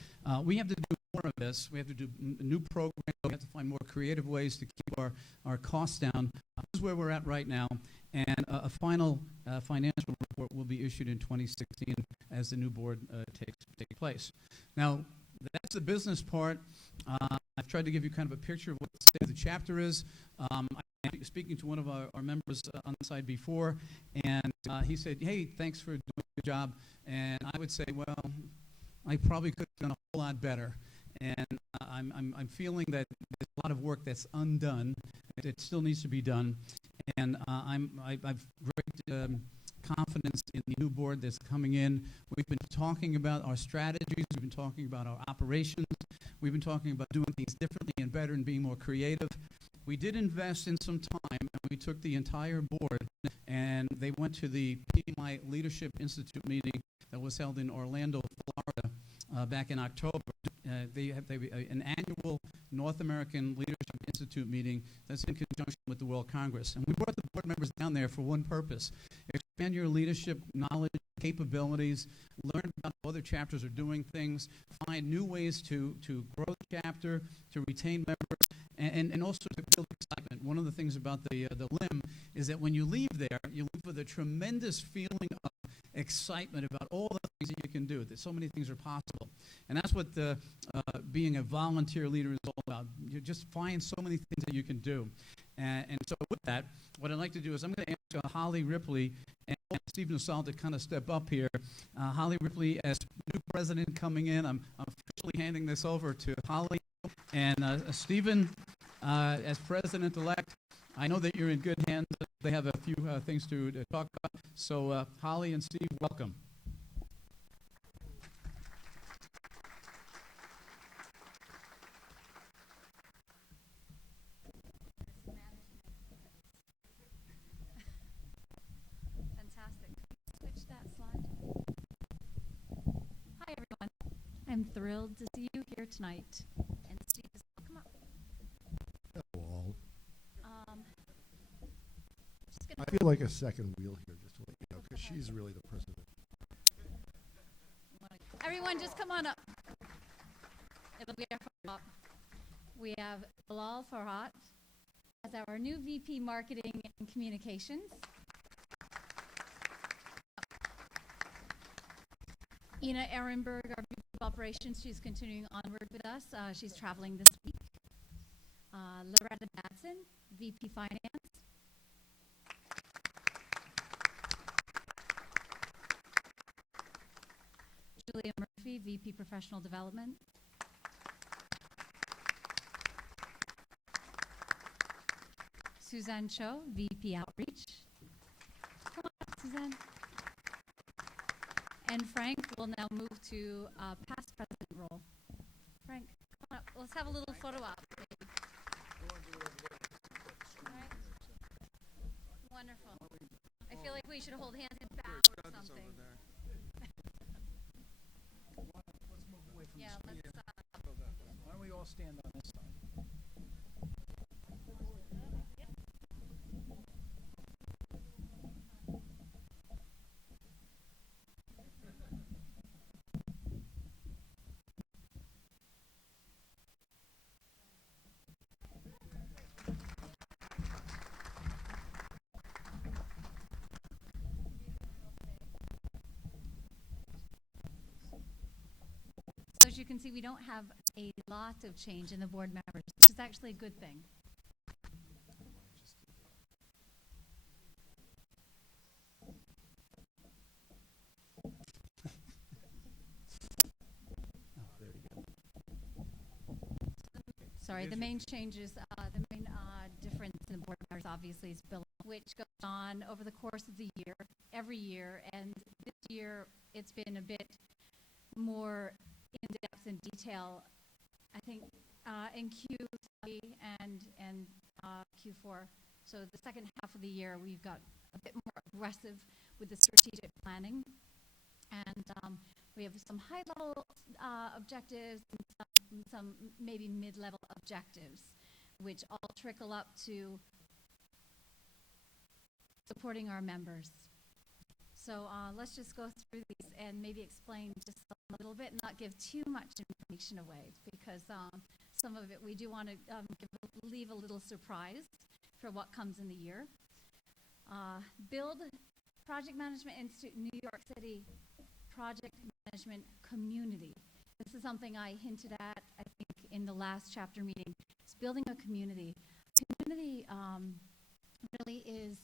We have to do more of this. We have to do new programs. We have to find more creative ways to keep our costs down. This is where we're at right now. And a final financial report will be issued in 2016 as the new board takes place. Now, that's the business part. I've tried to give you kind of a picture of what the state of the chapter is. I'm speaking to one of our members on the side before, and he said, "Hey, thanks for doing a good job." And I would say, well, I probably could have done a whole lot better. And I'm feeling that there's a lot of work that's undone. It still needs to be done. And I've great confidence in the new board that's coming in. We've been talking about our strategies. We've been talking about our operations. We've been talking about doing things differently and better and being more creative. We did invest in some time, and we took the entire board, and they went to the PMI Leadership Institute meeting that was held in Orlando, Florida, back in October. They have an annual North American Leadership Institute meeting that's in conjunction with the World Congress. And we brought the board members down there for one purpose: expand your leadership knowledge, capabilities, learn about how other chapters are doing things, find new ways to grow the chapter, to retain members, and also to build excitement. One of the things about the LIM is that when you leave there, you leave with a tremendous feeling of excitement about all the things that you can do, that so many things are possible. And that's what being a volunteer leader is all about. You just find so many things that you can do. And so with that, what I'd like to do is I'm going to ask Holly Ripley and Stephen Assault to kind of step up here. Holly Ripley, as new president coming in, I'm officially handing this over to Holly. And Stephen, as president-elect, I know that you're in good hands. They have a few things to talk about. So Holly and Steve, welcome. Fantastic. Switch that slide. Hi, everyone. I'm thrilled to see you here tonight. And Steve, come up. Hello. Just I feel like a second wheel here, just to let you know, because she's really the president. Everyone, just come on up. It'll be our photo op. We have Bilal Farhat as our new VP Marketing and Communications. Ina Ehrenberg, our VP of Operations, she's continuing onward with us. She's traveling this week. Loretta Batson, VP Finance. Julia Murphy, VP Professional Development. Suzanne Cho, VP Outreach. Come on up, Suzanne. And Frank will now move to past president role. Frank, come on up. Let's have a little photo op, maybe. All right. Wonderful. I feel like we should hold hands and bow or something. Yeah, let's. Why don't we all stand on this side? So as you can see, we don't have a lot of change in the board members, which is actually a good thing. Sorry, the main changes, the main difference in the board members obviously is bill, which goes on over the course of the year, every year, and this year it's been a bit more in depth and detail. I think in Q3 and Q4, so the second half of the year we've got a bit more aggressive with the strategic planning, and we have some high-level objectives and some maybe mid-level objectives, which all trickle up to supporting our members. So let's just go through these and maybe explain just a little bit and not give too much information away, because some of it we do want to leave a little surprise for what comes in the year. Build Project Management Institute, New York City Project Management Community. This is something I hinted at, I think, in the last chapter meeting. It's building a community. Community really is,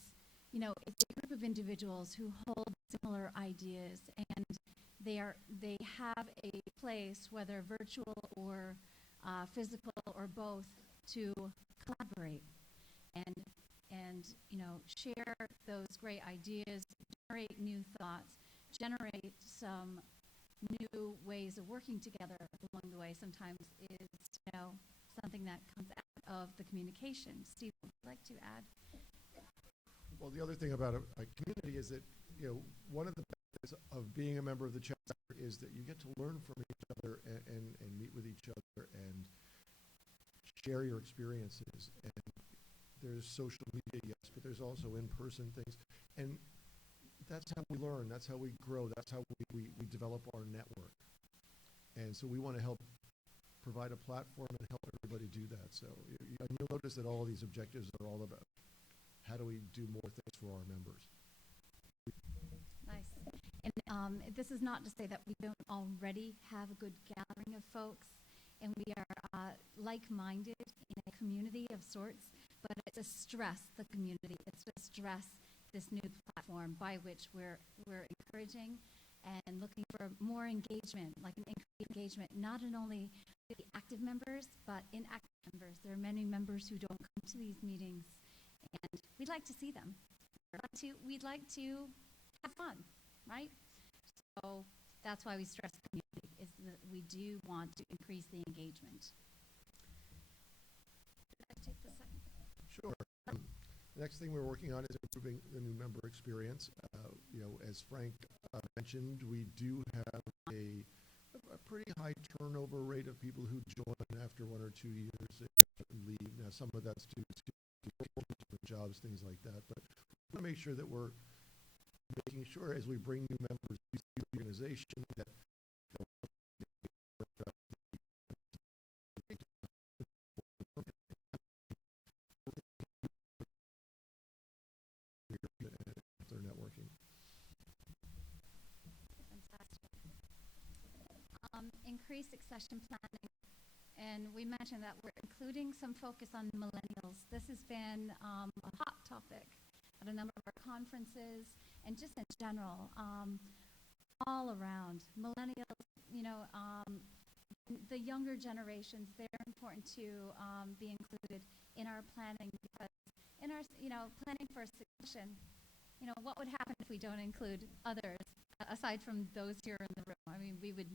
you know, it's a group of individuals who hold similar ideas, and they have a place, whether virtual or physical or both, to collaborate and you know, share those great ideas, generate new thoughts, generate some new ways of working together along the way sometimes is, something that comes out of the communication. Steve, would you like to add? Well, the other thing about a community is that, one of the benefits of being a member of the chapter is that you get to learn from each other and meet with each other and share your experiences. And there's social media, yes, but there's also in-person things. And that's how we learn, that's how we grow, that's how we develop our network. And so we want to help provide a platform and help everybody do that. So and you'll notice that all of these objectives are all about how do we do more things for our members. Nice. And this is not to say that we don't already have a good gathering of folks, and we are like-minded in a community of sorts, but it's to stress the community. It's to stress this new platform by which we're encouraging and looking for more engagement, like an increased engagement, not only with the active members, but inactive members. There are many members who don't come to these meetings, and we'd like to see them. We'd like to have fun, right? So that's why we stress community, is that we do want to increase the engagement. Would you take the second? Sure. The next thing we're working on is improving the new member experience. As Frank mentioned, we do have a pretty high turnover rate of people who join after 1 or 2 years and leave. Now, some of that's due to different jobs, things like that. But we want to make sure that we're making sure as we bring new members to the organization that they're networking. Fantastic. Increased succession planning. And we mentioned that we're including some focus on millennials. This has been a hot topic at a number of our conferences and just in general, all around. Millennials, the younger generations, they're important to be included in our planning because in our, planning for succession, what would happen if we don't include others aside from those here in the room? I mean, we would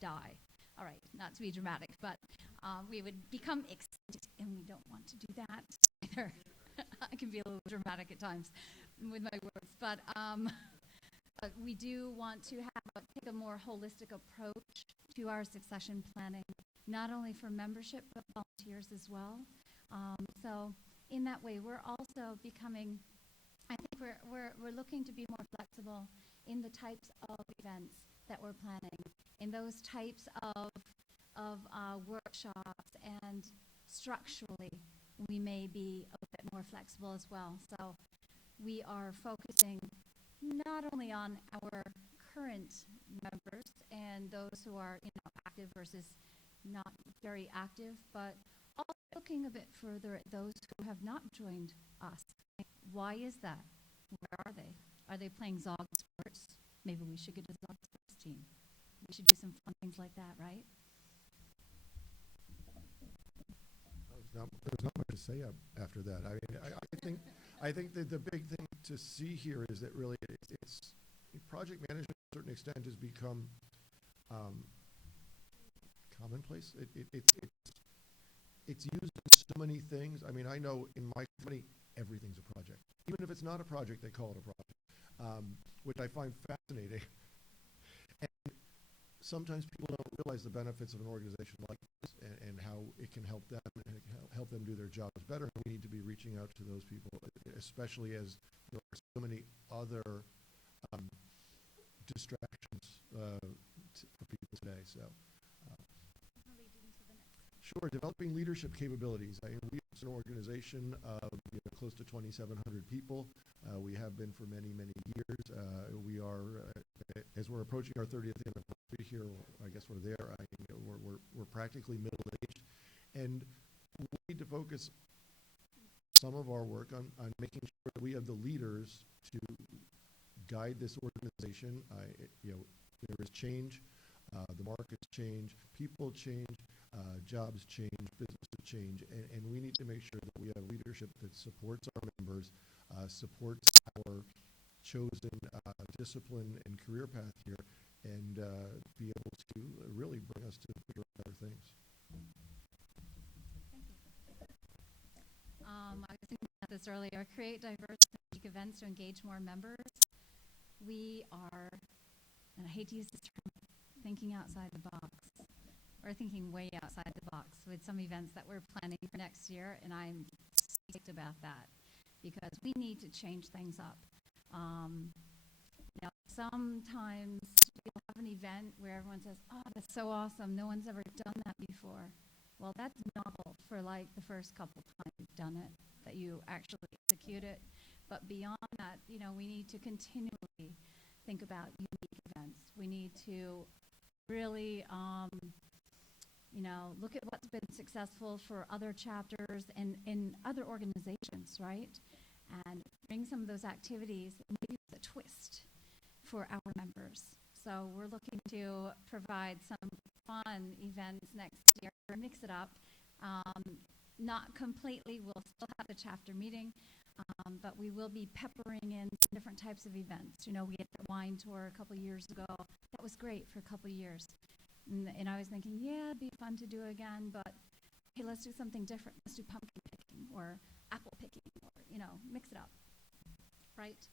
die. All right, not to be dramatic, but we would become extinct, and we don't want to do that either. I can be a little dramatic at times with my words, but we do want to take a more holistic approach to our succession planning, not only for membership, but volunteers as well. So in that way, we're also becoming, I think we're looking to be more flexible in the types of events that we're planning, in those types of workshops, and structurally, we may be a bit more flexible as well. So we are focusing not only on our current members and those who are active versus not very active, but also looking a bit further at those who have not joined us. Why is that? Where are they? Are they playing Zog sports? Maybe we should get a Zog sports team. We should do some fun things like that, right? There's not much to say after that. I mean, I think that the big thing to see here is that really it's project management to a certain extent has become commonplace. It's used in so many things. I mean, I know in my company everything's a project. Even if it's not a project, they call it a project, which I find fascinating. And sometimes people don't realize the benefits of an organization like this and how it can help them and help them do their jobs better. And we need to be reaching out to those people, especially as there are so many other distractions for people today. So, sure, developing leadership capabilities. I mean, we are an organization of close to 2,700 people. We have been for many, many years. We are, as we're approaching our 30th anniversary here, I guess we're there. We're practically middle-aged, and we need to focus some of our work on making sure that we have the leaders to guide this organization. There is change, the markets change, people change, jobs change, businesses change, and we need to make sure that we have leadership that supports our members, supports our chosen discipline and career path here, and be able to really bring us to bigger and better things. Thank you. I was thinking about this earlier. Create diverse and unique events to engage more members. We are, and I hate to use this term, thinking outside the box. We're thinking way outside the box with some events that we're planning for next year, and I'm psyched about that because we need to change things up. Now, sometimes you'll have an event where everyone says, "Oh, that's so awesome! No one's ever done that before." Well, that's novel for like the first couple times you've done it, that you actually execute it. But beyond that, we need to continually think about unique events. We need to really, look at what's been successful for other chapters and in other organizations, right? And bring some of those activities, maybe with a twist for our members. So we're looking to provide some fun events next year, mix it up. Not completely, we'll still have the chapter meeting, but we will be peppering in different types of events. We had the wine tour a couple years ago. That was great for a couple years. And I was thinking, yeah, it'd be fun to do again, but hey, let's do something different. Let's do pumpkin picking or apple picking or, mix it up, right?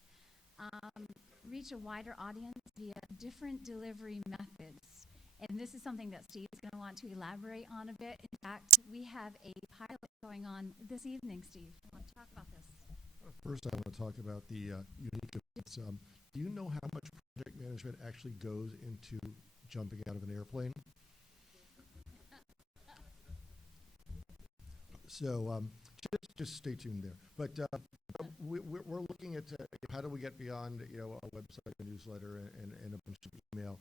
Reach a wider audience via different delivery methods. And this is something that Steve's going to want to elaborate on a bit. In fact, we have a pilot going on this evening, Steve. I want to talk about this. First, I want to talk about the unique events. Do you know how much project management actually goes into jumping out of an airplane? So just stay tuned there. But we're looking at how do we get beyond a website, a newsletter, and a bunch of email.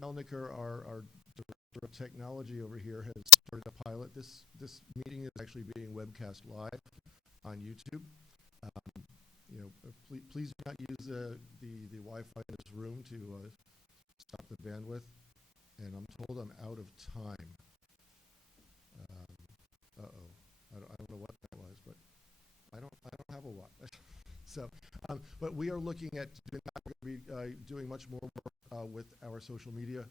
PMINYC, our director of technology over here, has started a pilot. This meeting is actually being webcast live on YouTube. Please do not use the Wi-Fi in this room to stop the bandwidth. And I'm told I'm out of time. I don't know what that was, but I don't have a watch. So, but we are looking at doing that. We're going to be doing much more work with our social media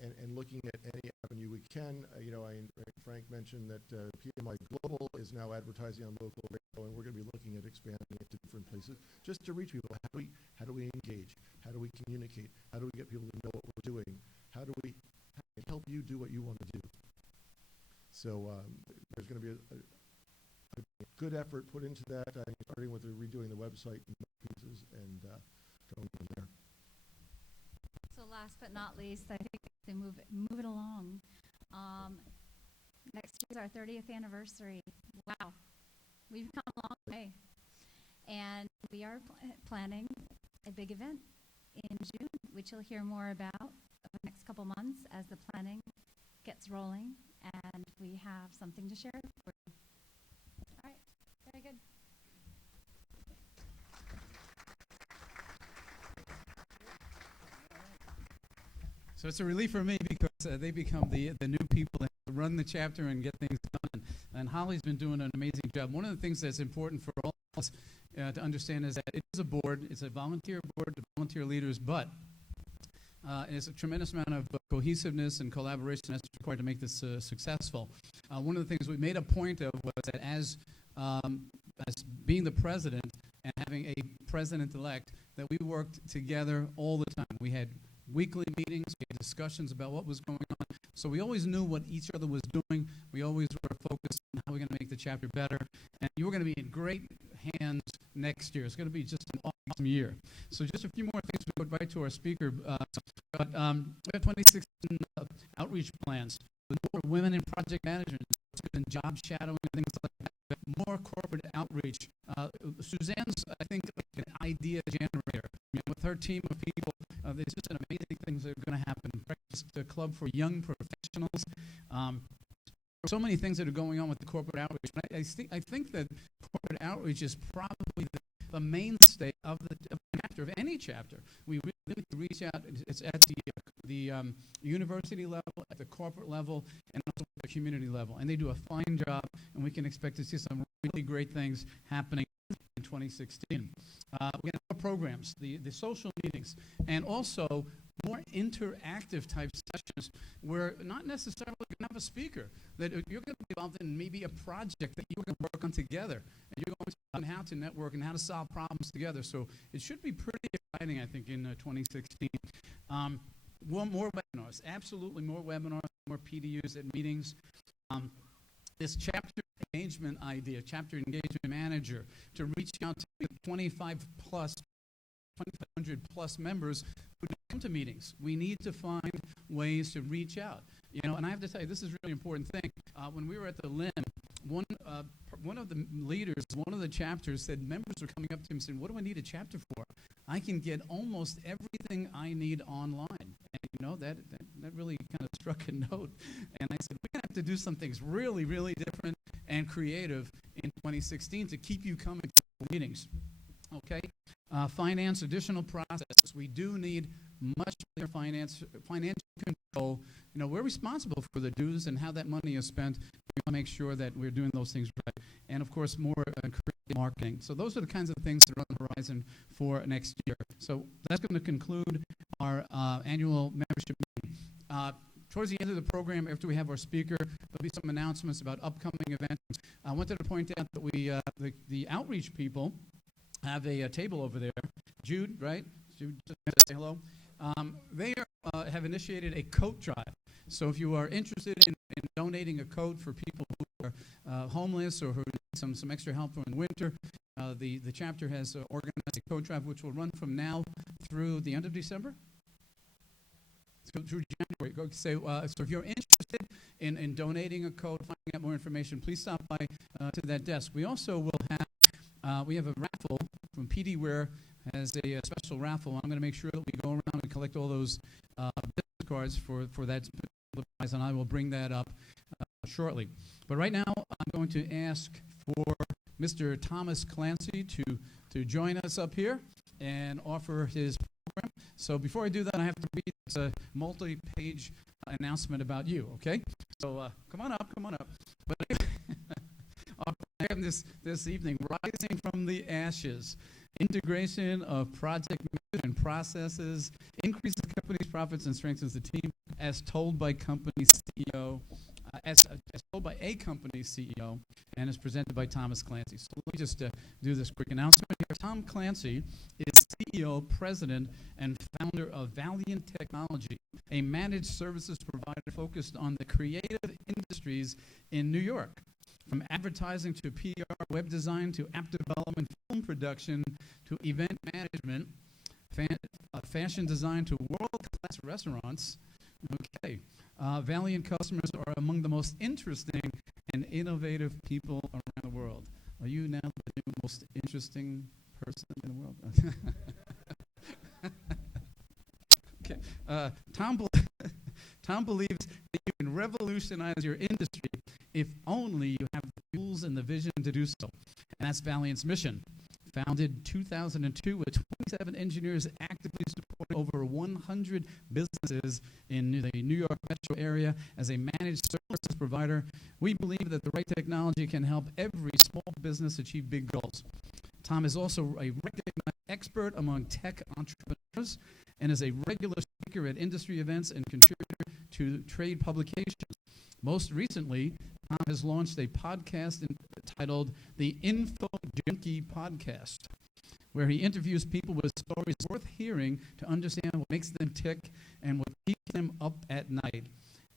and looking at any avenue we can. Frank mentioned that PMI Global is now advertising on local radio, and we're going to be looking at expanding it to different places just to reach people. How do we engage? How do we communicate? How do we get people to know what we're doing? How do we help you do what you want to do? So there's going to be a good effort put into that, starting with redoing the website and pieces and going from there. So last but not least, I think they move it along. Next year is our 30th anniversary. Wow, we've come a long way. And we are planning a big event in June, which you'll hear more about over the next couple months as the planning gets rolling, and we have something to share for you. All right, very good. So it's a relief for me because they become the new people that run the chapter and get things done. And Holly's been doing an amazing job. One of the things that's important for all of us to understand is that it is a board. It's a volunteer board, volunteer leaders, but there's a tremendous amount of cohesiveness and collaboration that's required to make this successful. One of the things we made a point of was that as being the president and having a president-elect, that we worked together all the time. We had weekly meetings, we had discussions about what was going on. So we always knew what each other was doing. We always were focused on how we're going to make the chapter better. And you're going to be in great hands next year. It's going to be just an awesome year. So just a few more things. We go right to our speaker. We have 2016 outreach plans with more women in project management and job shadowing and things like that. More corporate outreach. Suzanne's, I think, an idea generator. With her team of people, there's just amazing things that are going to happen. Breakfast club for young professionals. So many things that are going on with the corporate outreach. I think that corporate outreach is probably the mainstay of the chapter, of any chapter. We really need to reach out. It's at the university level, at the corporate level, and also at the community level. And they do a fine job, and we can expect to see some really great things happening in 2016. We have more programs, the social meetings, and also more interactive type sessions where not necessarily going to have a speaker, that you're going to be involved in maybe a project that you're going to work on together, and you're going to learn how to network and how to solve problems together. So it should be pretty exciting, I think, in 2016. More webinars, absolutely more webinars, more PDUs at meetings. This chapter engagement idea, chapter engagement manager, to reach out to 2,500 plus members who don't come to meetings. We need to find ways to reach out. You know, and I have to tell you, this is a really important thing. When we were at the LIM, one of the leaders, one of the chapters said members were coming up to him and saying, "What do I need a chapter for? I can get almost everything I need online." And you know, that really kind of struck a note. And I said, we're going to have to do some things really, really different and creative in 2016 to keep you coming to meetings. Okay? Finance, additional processes. We do need much better financial control. You know, we're responsible for the dues and how that money is spent. We want to make sure that we're doing those things right. And, of course, more creative marketing. So those are the kinds of things that are on the horizon for next year. So that's going to conclude our annual membership meeting. Towards the end of the program, after we have our speaker, there'll be some announcements about upcoming events. I wanted to point out that we, the outreach people, have a table over there. Jude, right? Jude, just say hello. They have initiated a coat drive. So if you are interested in donating a coat for people who are homeless or who need some extra help in the winter, the chapter has organized a coat drive which will run from now through the end of December? Through January. So if you're interested in donating a coat, finding out more information, please stop by to that desk. We also will have we have a raffle from PDware has a special raffle. I'm going to make sure that we go around and collect all those business cards for that prize, and I will bring that up shortly. But right now, I'm going to ask for Mr. Thomas Clancy to join us up here and offer his program. So before I do that, I have to read a multi-page announcement about you, okay? So come on up. But I have this evening, Rising from the Ashes, integration of project management processes, increases the company's profits and strengthens the team, as told by company CEO, as told by a company CEO, and is presented by Thomas Clancy. So let me just do this quick announcement here. Tom Clancy is CEO, president, and founder of Valiant Technology, a managed services provider focused on the creative industries in New York. From advertising to PR, web design to app development, film production to event management, fashion design to world-class restaurants. Okay. Valiant customers are among the most interesting and innovative people around the world. Are you now the new most interesting person in the world? Okay. Tom believes that you can revolutionize your industry if only you have the tools and the vision to do so. And that's Valiant's mission. Founded 2002 with 27 engineers actively supporting over 100 businesses in the New York metro area as a managed services provider, we believe that the right technology can help every small business achieve big goals. Tom is also a recognized expert among tech entrepreneurs and is a regular speaker at industry events and contributor to trade publications. Most recently, Tom has launched a podcast entitled the Info Junkie Podcast, where he interviews people with stories worth hearing to understand what makes them tick and what keeps them up at night,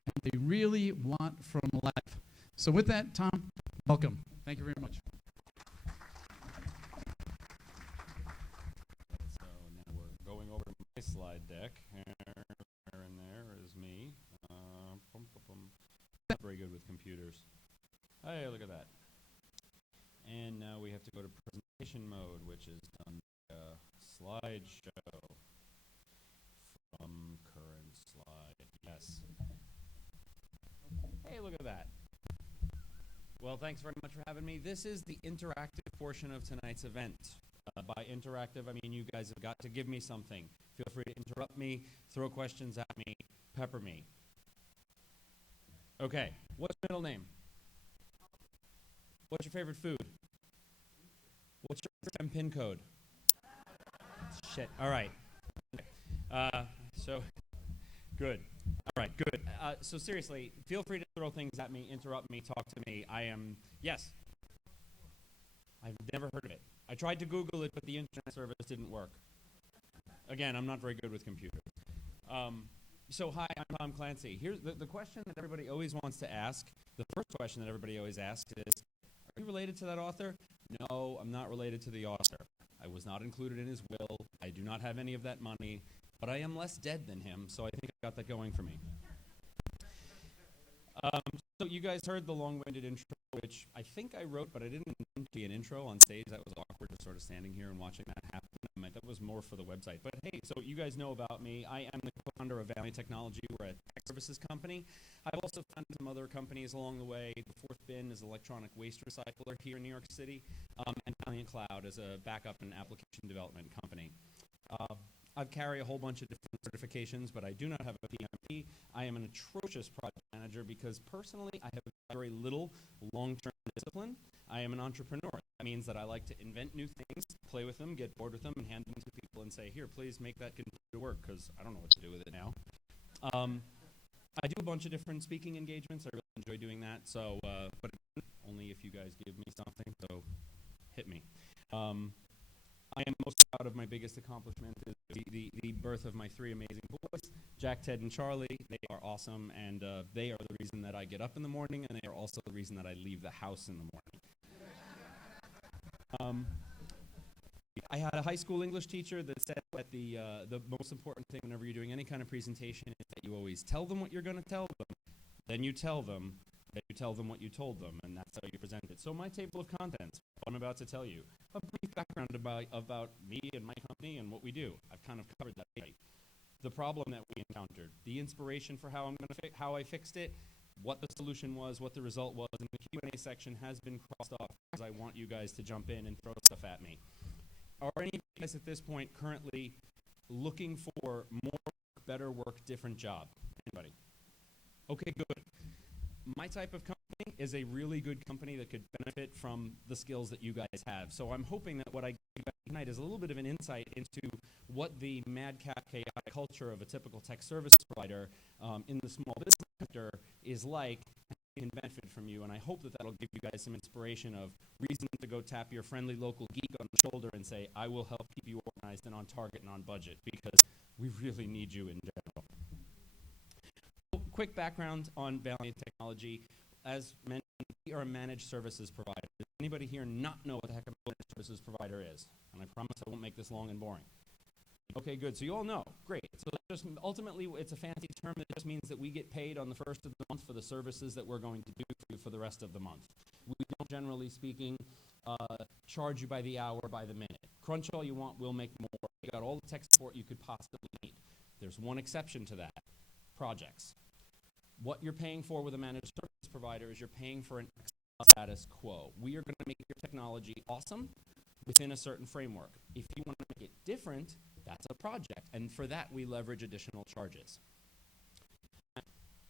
and they really want from life. So with that, Tom, welcome. Thank you very much. So now we're going over to my slide deck. And there is me. Not very good with computers. Hey, look at that. And now we have to go to presentation mode, which is on the slideshow from current slide. Yes. Hey, look at that. Well, thanks very much for having me. This is the interactive portion of tonight's event. By interactive, I mean you guys have got to give me something. Feel free to interrupt me, throw questions at me, pepper me. Okay, what's your middle name? What's your favorite food? What's your system PIN code? Shit. All right. So, good. All right, good. So seriously, feel free to throw things at me, interrupt me, talk to me. Yes. I've never heard of it. I tried to Google it, but the internet service didn't work. Again, I'm not very good with computers. So hi, I'm Tom Clancy. Here's the question that everybody always wants to ask. The first question that everybody always asks is, are you related to that author? No, I'm not related to the author. I was not included in his will. I do not have any of that money, but I am less dead than him, so I think I got that going for me. So you guys heard the long-winded intro, which I think I wrote, but I didn't intend to be an intro on stage. That was awkward, just sort of standing here and watching that happen. That was more for the website. But hey, so you guys know about me. I am the co-founder of Valiant Technology. We're a tech services company. I've also founded some other companies along the way. The fourth bin is electronic waste recycler here in New York City, and Valiant Cloud is a backup and application development company. I carry a whole bunch of different certifications, but I do not have a PMI. I am an atrocious project manager because personally I have very little long-term discipline. I am an entrepreneur. That means that I like to invent new things, play with them, get bored with them, and hand them to people and say, here, please make that continue to work, because I don't know what to do with it now. I do a bunch of different speaking engagements. I really enjoy doing that. So, but only if you guys give me something, so hit me. I am most proud of my biggest accomplishment is the birth of my three amazing boys, Jack, Ted, and Charlie. They are awesome, and they are the reason that I get up in the morning, and they are also the reason that I leave the house in the morning. I had a high school English teacher that said that the most important thing whenever you're doing any kind of presentation is that you always tell them what you're going to tell them, then you tell them what you told them, and that's how you present it. So my table of contents, what I'm about to tell you, a brief background about me and my company and what we do. I've kind of covered that already. The problem that we encountered, the inspiration for how I fixed it, what the solution was, what the result was, and the Q&A section has been crossed off because I want you guys to jump in and throw stuff at me. Are any of you guys at this point currently looking for more work, better work, different job? Anybody? Okay, good. My type of company is a really good company that could benefit from the skills that you guys have. So I'm hoping that what I give you guys tonight is a little bit of an insight into what the madcap, chaotic culture of a typical tech service provider in the small business sector is like, and can benefit from you. And I hope that that'll give you guys some inspiration of reason to go tap your friendly local geek on the shoulder and say, I will help keep you organized and on target and on budget, because we really need you in general. Quick background on Valiant Technology. As mentioned, we are a managed services provider. Does anybody here not know what the heck a managed services provider is? And I promise I won't make this long and boring. Okay, good. So you all know. Great. So just ultimately, it's a fancy term that just means that we get paid on the first of the month for the services that we're going to do for you for the rest of the month. We don't, generally speaking, charge you by the hour, by the minute. Crunch all you want, we'll make more. You got all the tech support you could possibly need. There's one exception to that: projects. What you're paying for with a managed service provider is you're paying for an status quo. We are going to make your technology awesome within a certain framework. If you want to make it different, that's a project, and for that we leverage additional charges.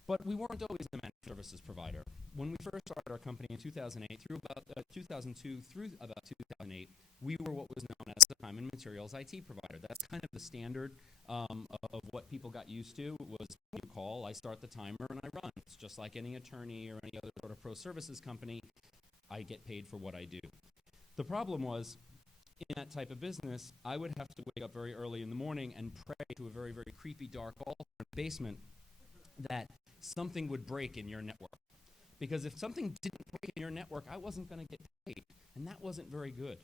But we weren't always the managed services provider. When we first started our company in 2008, through about 2002 through about 2008, we were what was known as the time and materials IT provider. That's kind of the standard of what people got used to. Was you call, I start the timer, and I run. It's just like any attorney or any other sort of pro services company. I get paid for what I do. The problem was, in that type of business, I would have to wake up very early in the morning and pray to a very, very creepy dark altar in the basement that something would break in your network. Because if something didn't break in your network, I wasn't going to get paid, and that wasn't very good.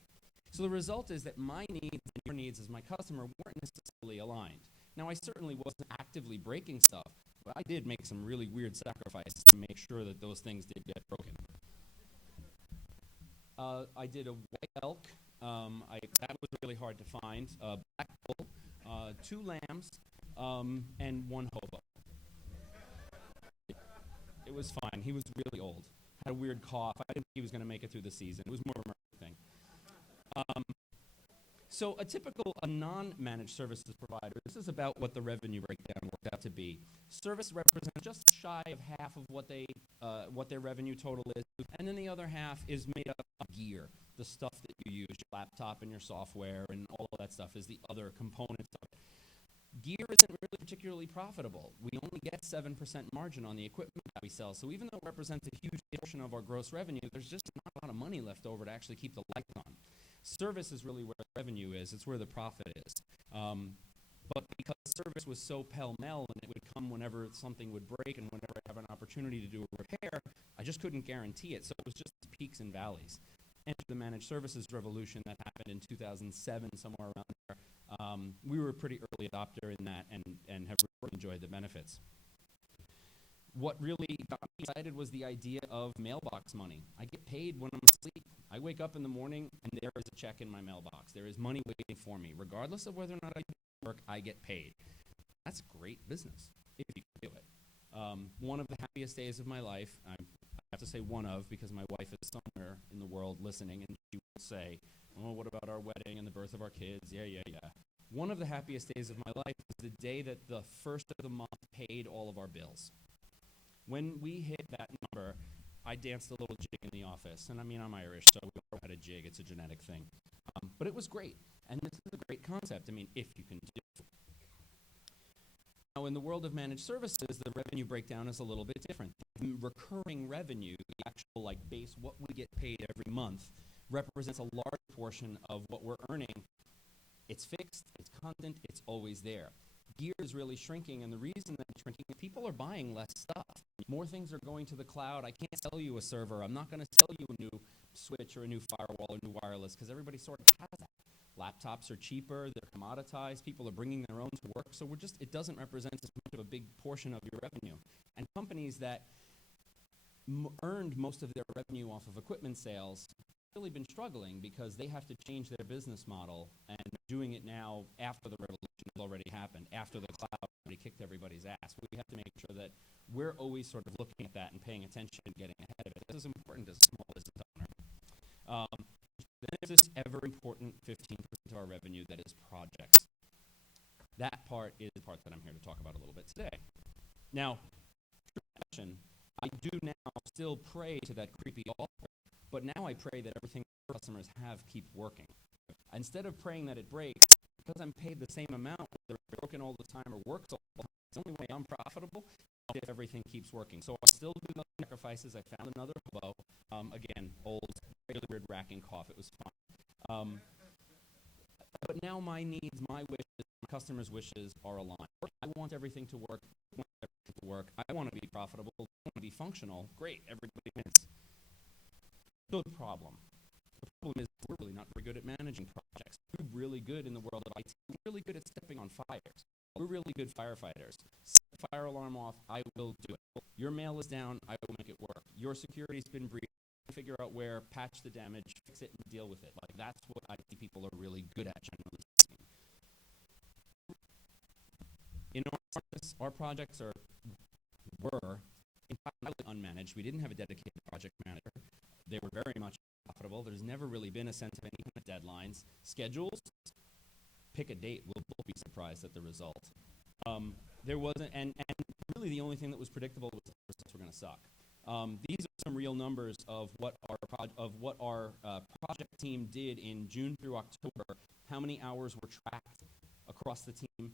So the result is that my needs and your needs as my customer weren't necessarily aligned. Now, I certainly wasn't actively breaking stuff, but I did make some really weird sacrifices to make sure that those things did get broken. I did a white elk. That was really hard to find. Black bull, 2 lambs, and 1 hobo. It was fine. He was really old. Had a weird cough. I didn't think he was going to make it through the season. It was more of a murder thing. So a non-managed services provider, this is about what the revenue breakdown worked out to be. Service represents just shy of half of what their revenue total is, and then the other half is made up of gear, the stuff that you use, your laptop and your software, and all of that stuff is the other components of it. Gear isn't really particularly profitable. We only get 7% margin on the equipment that we sell, so even though it represents a huge portion of our gross revenue, there's just not a lot of money left over to actually keep the lights on. Service is really where the revenue is. It's where the profit is. But because service was so pell-mell and it would come whenever something would break and whenever I have an opportunity to do a repair, I just couldn't guarantee it. So it was just peaks and valleys. Enter the managed services revolution that happened in 2007, somewhere around there. We were a pretty early adopter in that and have really enjoyed the benefits. What really got me excited was the idea of mailbox money. I get paid when I'm asleep. I wake up in the morning and there is a check in my mailbox. There is money waiting for me. Regardless of whether or not I do work, I get paid. That's great business if you can do it. One of the happiest days of my life, I have to say one of, because my wife is somewhere in the world listening and she will say, oh, what about our wedding and the birth of our kids? Yeah. One of the happiest days of my life was the day that the first of the month paid all of our bills. When we hit that number, I danced a little jig in the office. And I mean, I'm Irish, so we all had a jig. It's a genetic thing. But it was great. And this is a great concept. I mean, if you can do it. Now, in the world of managed services, the revenue breakdown is a little bit different. The recurring revenue, the actual base, what we get paid every month, represents a large portion of what we're earning. It's fixed, it's constant, it's always there. Gear is really shrinking, and the reason that it's shrinking is people are buying less stuff. More things are going to the cloud. I can't sell you a server. I'm not going to sell you a new switch or a new firewall or new wireless because everybody sort of has that. Laptops are cheaper. They're commoditized. People are bringing their own to work. So it doesn't represent as much of a big portion of your revenue. And companies that earned most of their revenue off of equipment sales have really been struggling because they have to change their business model, and doing it now after the revolution has already happened, after the cloud already kicked everybody's ass. We have to make sure that we're always sort of looking at that and paying attention and getting ahead of it. This is important as a small business owner. Then there's this ever important 15% of our revenue that is projects. That part is the part that I'm here to talk about a little bit today. Now, I do now still pray to that creepy altar, but now I pray that everything our customers have keep working. Instead of praying that it breaks, because I'm paid the same amount, whether it's broken all the time or works all the time, it's the only way I'm profitable if everything keeps working. So I still do those sacrifices. I found another hobo. Again, old, really weird racking cough. It was fun. But now my needs, my wishes, my customers' wishes are aligned. I want everything to work. I want everything to work. I want to be profitable. I want to be functional. Great, everybody wins. So the problem is we're really not very good at managing projects. We're really good in the world of IT. We're really good at stepping on fires. We're really good firefighters. Set the fire alarm off, I will do it. Your mail is down, I will make it work. Your security's been breached, figure out where, patch the damage, fix it, and deal with it. That's what IT people are really good at, generally speaking. In our projects were entirely unmanaged. We didn't have a dedicated project manager. They were very much profitable. There's never really been a sense of any kind of deadlines. Schedules, pick a date. We'll both be surprised at the result. There wasn't, and really the only thing that was predictable was the results were going to suck. These are some real numbers of what our project team did in June through October. How many hours were tracked across the team?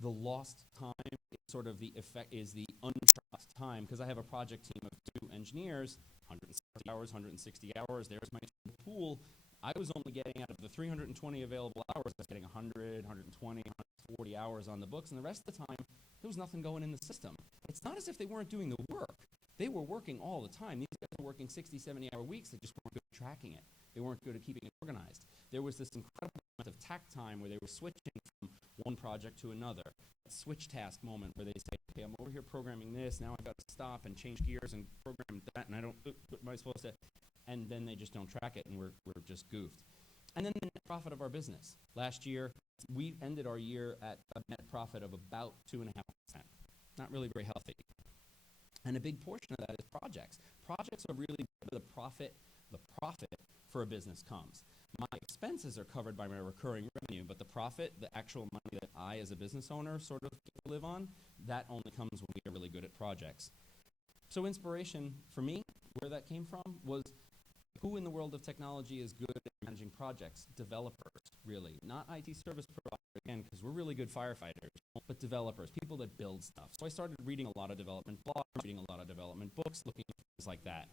The lost time is sort of the effect, is the untracked time, because I have a project team of 2 engineers, 160 hours, 160 hours. There's my pool. I was only getting, out of the 320 available hours, I was getting 100, 120, 140 hours on the books, and the rest of the time, there was nothing going in the system. It's not as if they weren't doing the work. They were working all the time. These guys were working 60, 70-hour weeks. They just weren't good at tracking it. They weren't good at keeping it organized. There was this incredible amount of tack time where they were switching from one project to another. That switch task moment where they say, okay, I'm over here programming this. Now I've got to stop and change gears and program that, and I don't, what am I supposed to? And then they just don't track it, and we're just goofed. And then the net profit of our business. Last year, we ended our year at a net profit of about 2.5%. Not really very healthy. And a big portion of that is projects. Projects are really where the profit for a business comes. My expenses are covered by my recurring revenue, but the profit, the actual money that I as a business owner sort of live on, that only comes when we are really good at projects. So inspiration for me, where that came from, was who in the world of technology is good at managing projects? Developers, really. Not IT service providers, again, because we're really good firefighters, but developers, people that build stuff. So I started reading a lot of development blogs, reading a lot of development books, looking at things like that.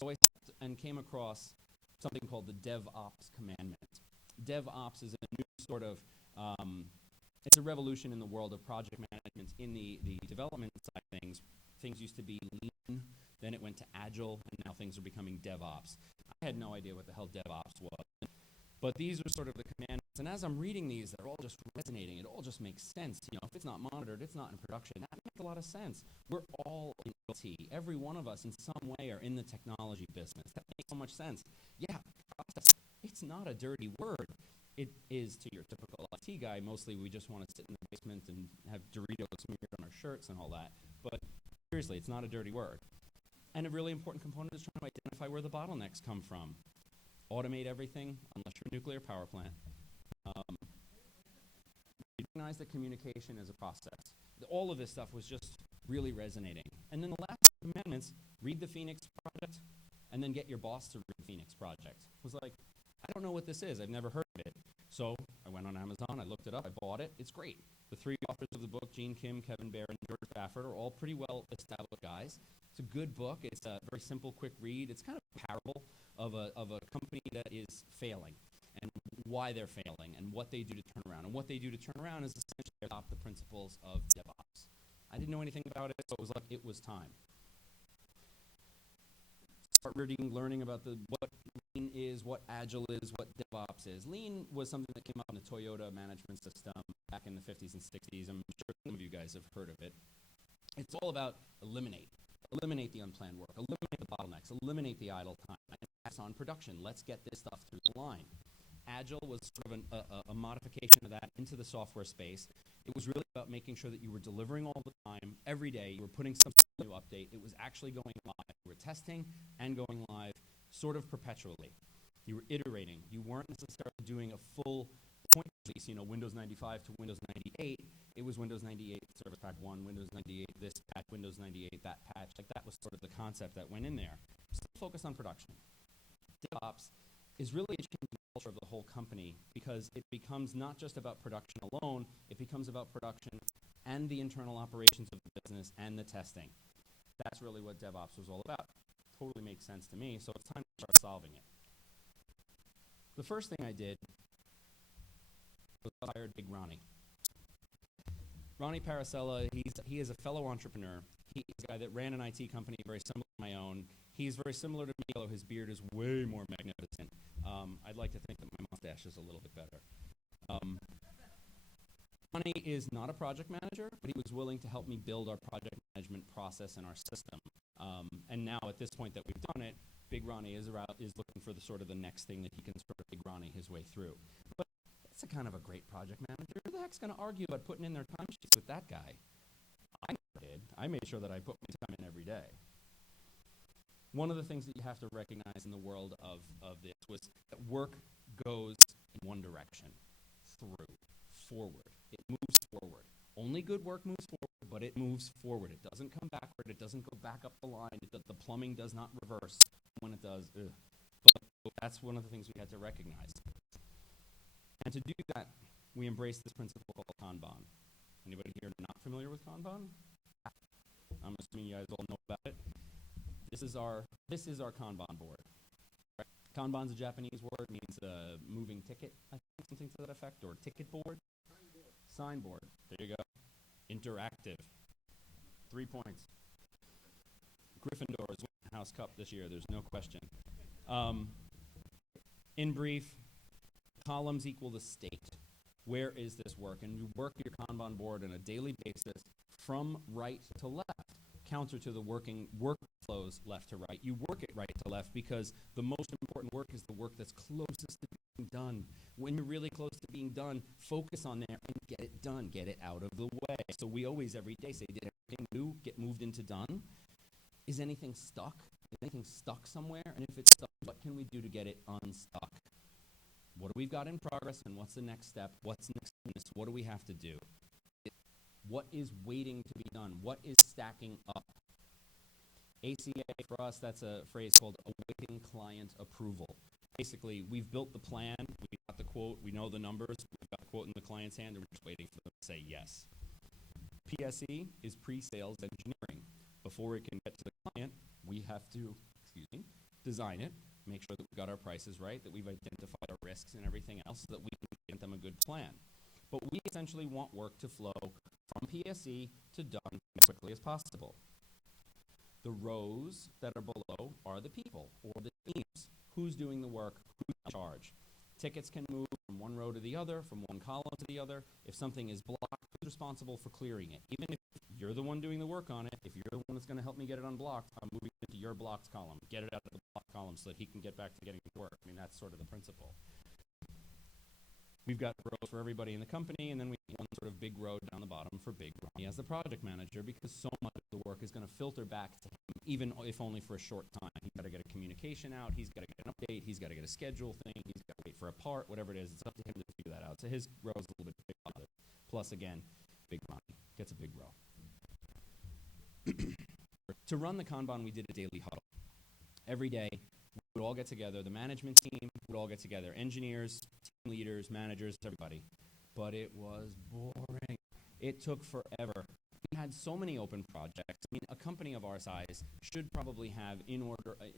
So I stopped and came across something called the DevOps commandment. DevOps is a new sort of, it's a revolution in the world of project management. In the development side of things, things used to be lean, then it went to agile, and now things are becoming DevOps. I had no idea what the hell DevOps was. But these are sort of the commandments, and as I'm reading these, they're all just resonating. It all just makes sense. You know, if it's not monitored, it's not in production. That makes a lot of sense. We're all in IT. Every one of us in some way are in the technology business. That makes so much sense. Yeah, process, it's not a dirty word. It is to your typical IT guy. Mostly we just want to sit in the basement and have Doritos smeared on our shirts and all that. But seriously, it's not a dirty word. And a really important component is trying to identify where the bottlenecks come from. Automate everything, unless you're a nuclear power plant. Recognize that communication is a process. All of this stuff was just really resonating. And then the last commandments, read the Phoenix Project, and then get your boss to read the Phoenix Project. It was like, I don't know what this is. I've never heard of it. So I went on Amazon, I looked it up, I bought it. It's great. The three authors of the book, Gene Kim, Kevin Behr, and George Baffert, are all pretty well established guys. It's a good book. It's a very simple, quick read. It's kind of a parable of a company that is failing and why they're failing and what they do to turn around. And what they do to turn around is essentially adopt the principles of DevOps. I didn't know anything about it, so it was like it was time. Start reading, learning about what Lean is, what Agile is, what DevOps is. Lean was something that came up in the Toyota management system back in the 50s and 60s. I'm sure some of you guys have heard of it. It's all about eliminate the unplanned work, eliminate the bottlenecks, eliminate the idle time, and pass on production. Let's get this stuff through the line. Agile was sort of a modification of that into the software space. It was really about making sure that you were delivering all the time, every day. You were putting some new update. It was actually going live. You were testing and going live sort of perpetually. You were iterating. You weren't necessarily doing a full point release, Windows 95 to Windows 98. It was Windows 98 Service Pack 1, Windows 98 this patch, Windows 98 that patch. Like that was sort of the concept that went in there. Still focus on production. DevOps is really a change in the culture of the whole company because it becomes not just about production alone, it becomes about production and the internal operations of the business and the testing. That's really what DevOps was all about. Totally makes sense to me, so it's time to start solving it. The first thing I did was I hired Big Ronnie. Ronnie Paracella, he is a fellow entrepreneur. He's a guy that ran an IT company very similar to my own. He's very similar to me, although his beard is way more magnificent. I'd like to think that my mustache is a little bit better. Ronnie is not a project manager, but he was willing to help me build our project management process and our system. And now at this point that we've done it, Big Ronnie is looking for the next thing that he can sort of Big Ronnie his way through. But that's a kind of a great project manager. Who the heck's going to argue about putting in their timesheets with that guy? I did. I made sure that I put my time in every day. One of the things that you have to recognize in the world of this was that work goes in one direction, forward. It moves forward. Only good work moves forward, but it moves forward. It doesn't come backward. It doesn't go back up the line. The plumbing does not reverse. When it does, But that's one of the things we had to recognize. And to do that, we embraced this principle called Kanban. Anybody here not familiar with Kanban? I'm assuming you guys all know about it. This is our Kanban board. Right? Kanban's a Japanese word, means moving ticket, I think, something to that effect, or ticket board. Signboard. There you go. Interactive. 3 points. Gryffindor is winning the House Cup this year, there's no question. In brief, columns equal the state. Where is this work? And you work your Kanban board on a daily basis from right to left, counter to the workflows left to right. You work it right to left because the most important work is the work that's closest to being done. When you're really close to being done, focus on there and get it done. Get it out of the way. So we always, every day, say, did everything new get moved into done? Is anything stuck? Is anything stuck somewhere? And if it's stuck, what can we do to get it unstuck? what do we've got in progress and what's the next step, what's next, what do we have to do? What is waiting to be done? What is stacking up? ACA, for us, that's a phrase called awaiting client approval. Basically, we've built the plan, we got the quote, we know the numbers, we've got the quote in the client's hand, and we're just waiting for them to say yes. PSE is pre-sales engineering. Before we can get to the client, we have to, design it, make sure that we've got our prices right, that we've identified our risks and everything else so that we can get them a good plan. But we essentially want work to flow from PSE to done as quickly as possible. The rows that are below are the people or the teams. Who's doing the work? Who's in charge? Tickets can move from one row to the other, from one column to the other. If something is blocked, who's responsible for clearing it? Even if you're the one doing the work on it, if you're the one that's going to help me get it unblocked, I'm moving it to your blocked column. Get it out of the blocked column so that he can get back to getting to work. I mean, that's sort of the principle. We've got rows for everybody in the company, and then we have one sort of big row down the bottom for Big Ronnie as the project manager, because so much of the work is going to filter back to him, even if only for a short time. He's got to get a communication out, he's got to get an update, he's got to get a schedule thing, he's got to wait for a part, whatever it is. It's up to him to figure that out. So his row is a little bit bigger. Plus, again, Big Ronnie gets a big row. To run the Kanban, we did a daily huddle. Every day, we would all get together, the management team would all get together, engineers, team leaders, managers, everybody. But it was boring. It took forever. We had so many open projects. I mean, a company of our size should probably have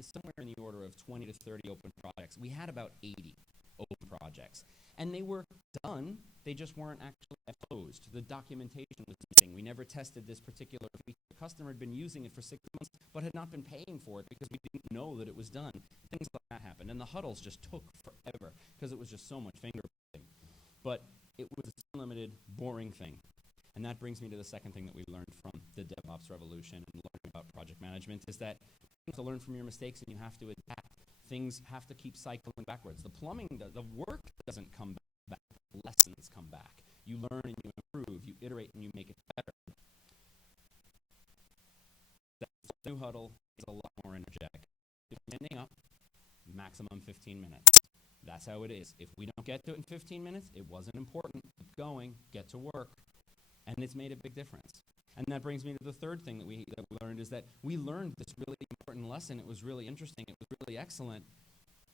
somewhere in the order of 20 to 30 open projects. We had about 80 open projects. And they were done, they just weren't actually closed. The documentation was missing. We never tested this particular feature. The customer had been using it for 6 months, but had not been paying for it because we didn't know that it was done. Things like that happened. And the huddles just took forever because it was just so much finger pointing. But it was a limited, boring thing. And that brings me to the second thing that we learned from the DevOps revolution and learning about project management is that you have to learn from your mistakes and you have to adapt. Things have to keep cycling backwards. The plumbing, the work doesn't come back. The lessons come back. You learn and you improve. You iterate and you make it better. The new huddle is a lot more energetic. Standing up, maximum 15 minutes. That's how it is. If we don't get to it in 15 minutes, it wasn't important. Keep going, get to work. And it's made a big difference. And that brings me to the third thing that we learned is that we learned this really important lesson. It was really interesting. It was really excellent.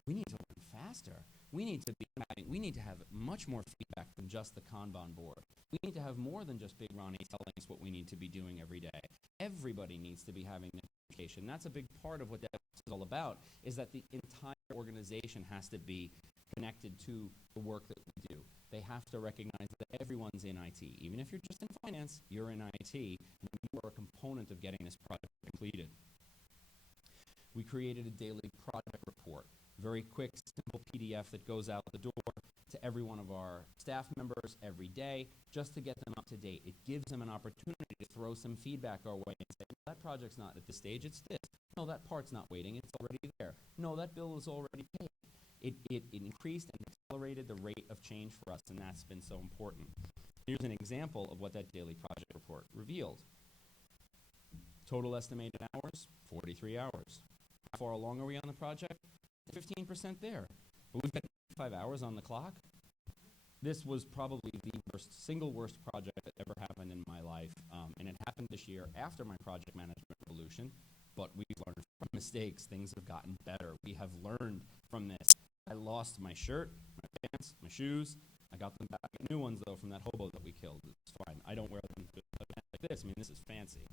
We need to learn faster. We need to have much more feedback than just the Kanban board. We need to have more than just Big Ronnie telling us what we need to be doing every day. Everybody needs to be having communication. That's a big part of what DevOps is all about, is that the entire organization has to be connected to the work that we do. They have to recognize that everyone's in IT. Even if you're just in finance, you're in IT, and you are a component of getting this project completed. We created a daily project report, very quick, simple PDF that goes out the door to every one of our staff members every day, just to get them up to date. It gives them an opportunity to throw some feedback our way and say, that project's not at this stage, it's this. No, that part's not waiting, it's already there. No, that bill is already paid. It increased and accelerated the rate of change for us, and that's been so important. Here's an example of what that daily project report revealed. Total estimated hours, 43 hours. How far along are we on the project? 15% there. But we've got 5 hours on the clock. This was probably the single worst project that ever happened in my life, and it happened this year after my project management revolution, but we've learned from mistakes. Things have gotten better. We have learned from this. I lost my shirt, my pants, my shoes. I got them back. New ones, though, from that hobo that we killed. It's fine. I don't wear them to events like this. I mean, this is fancy.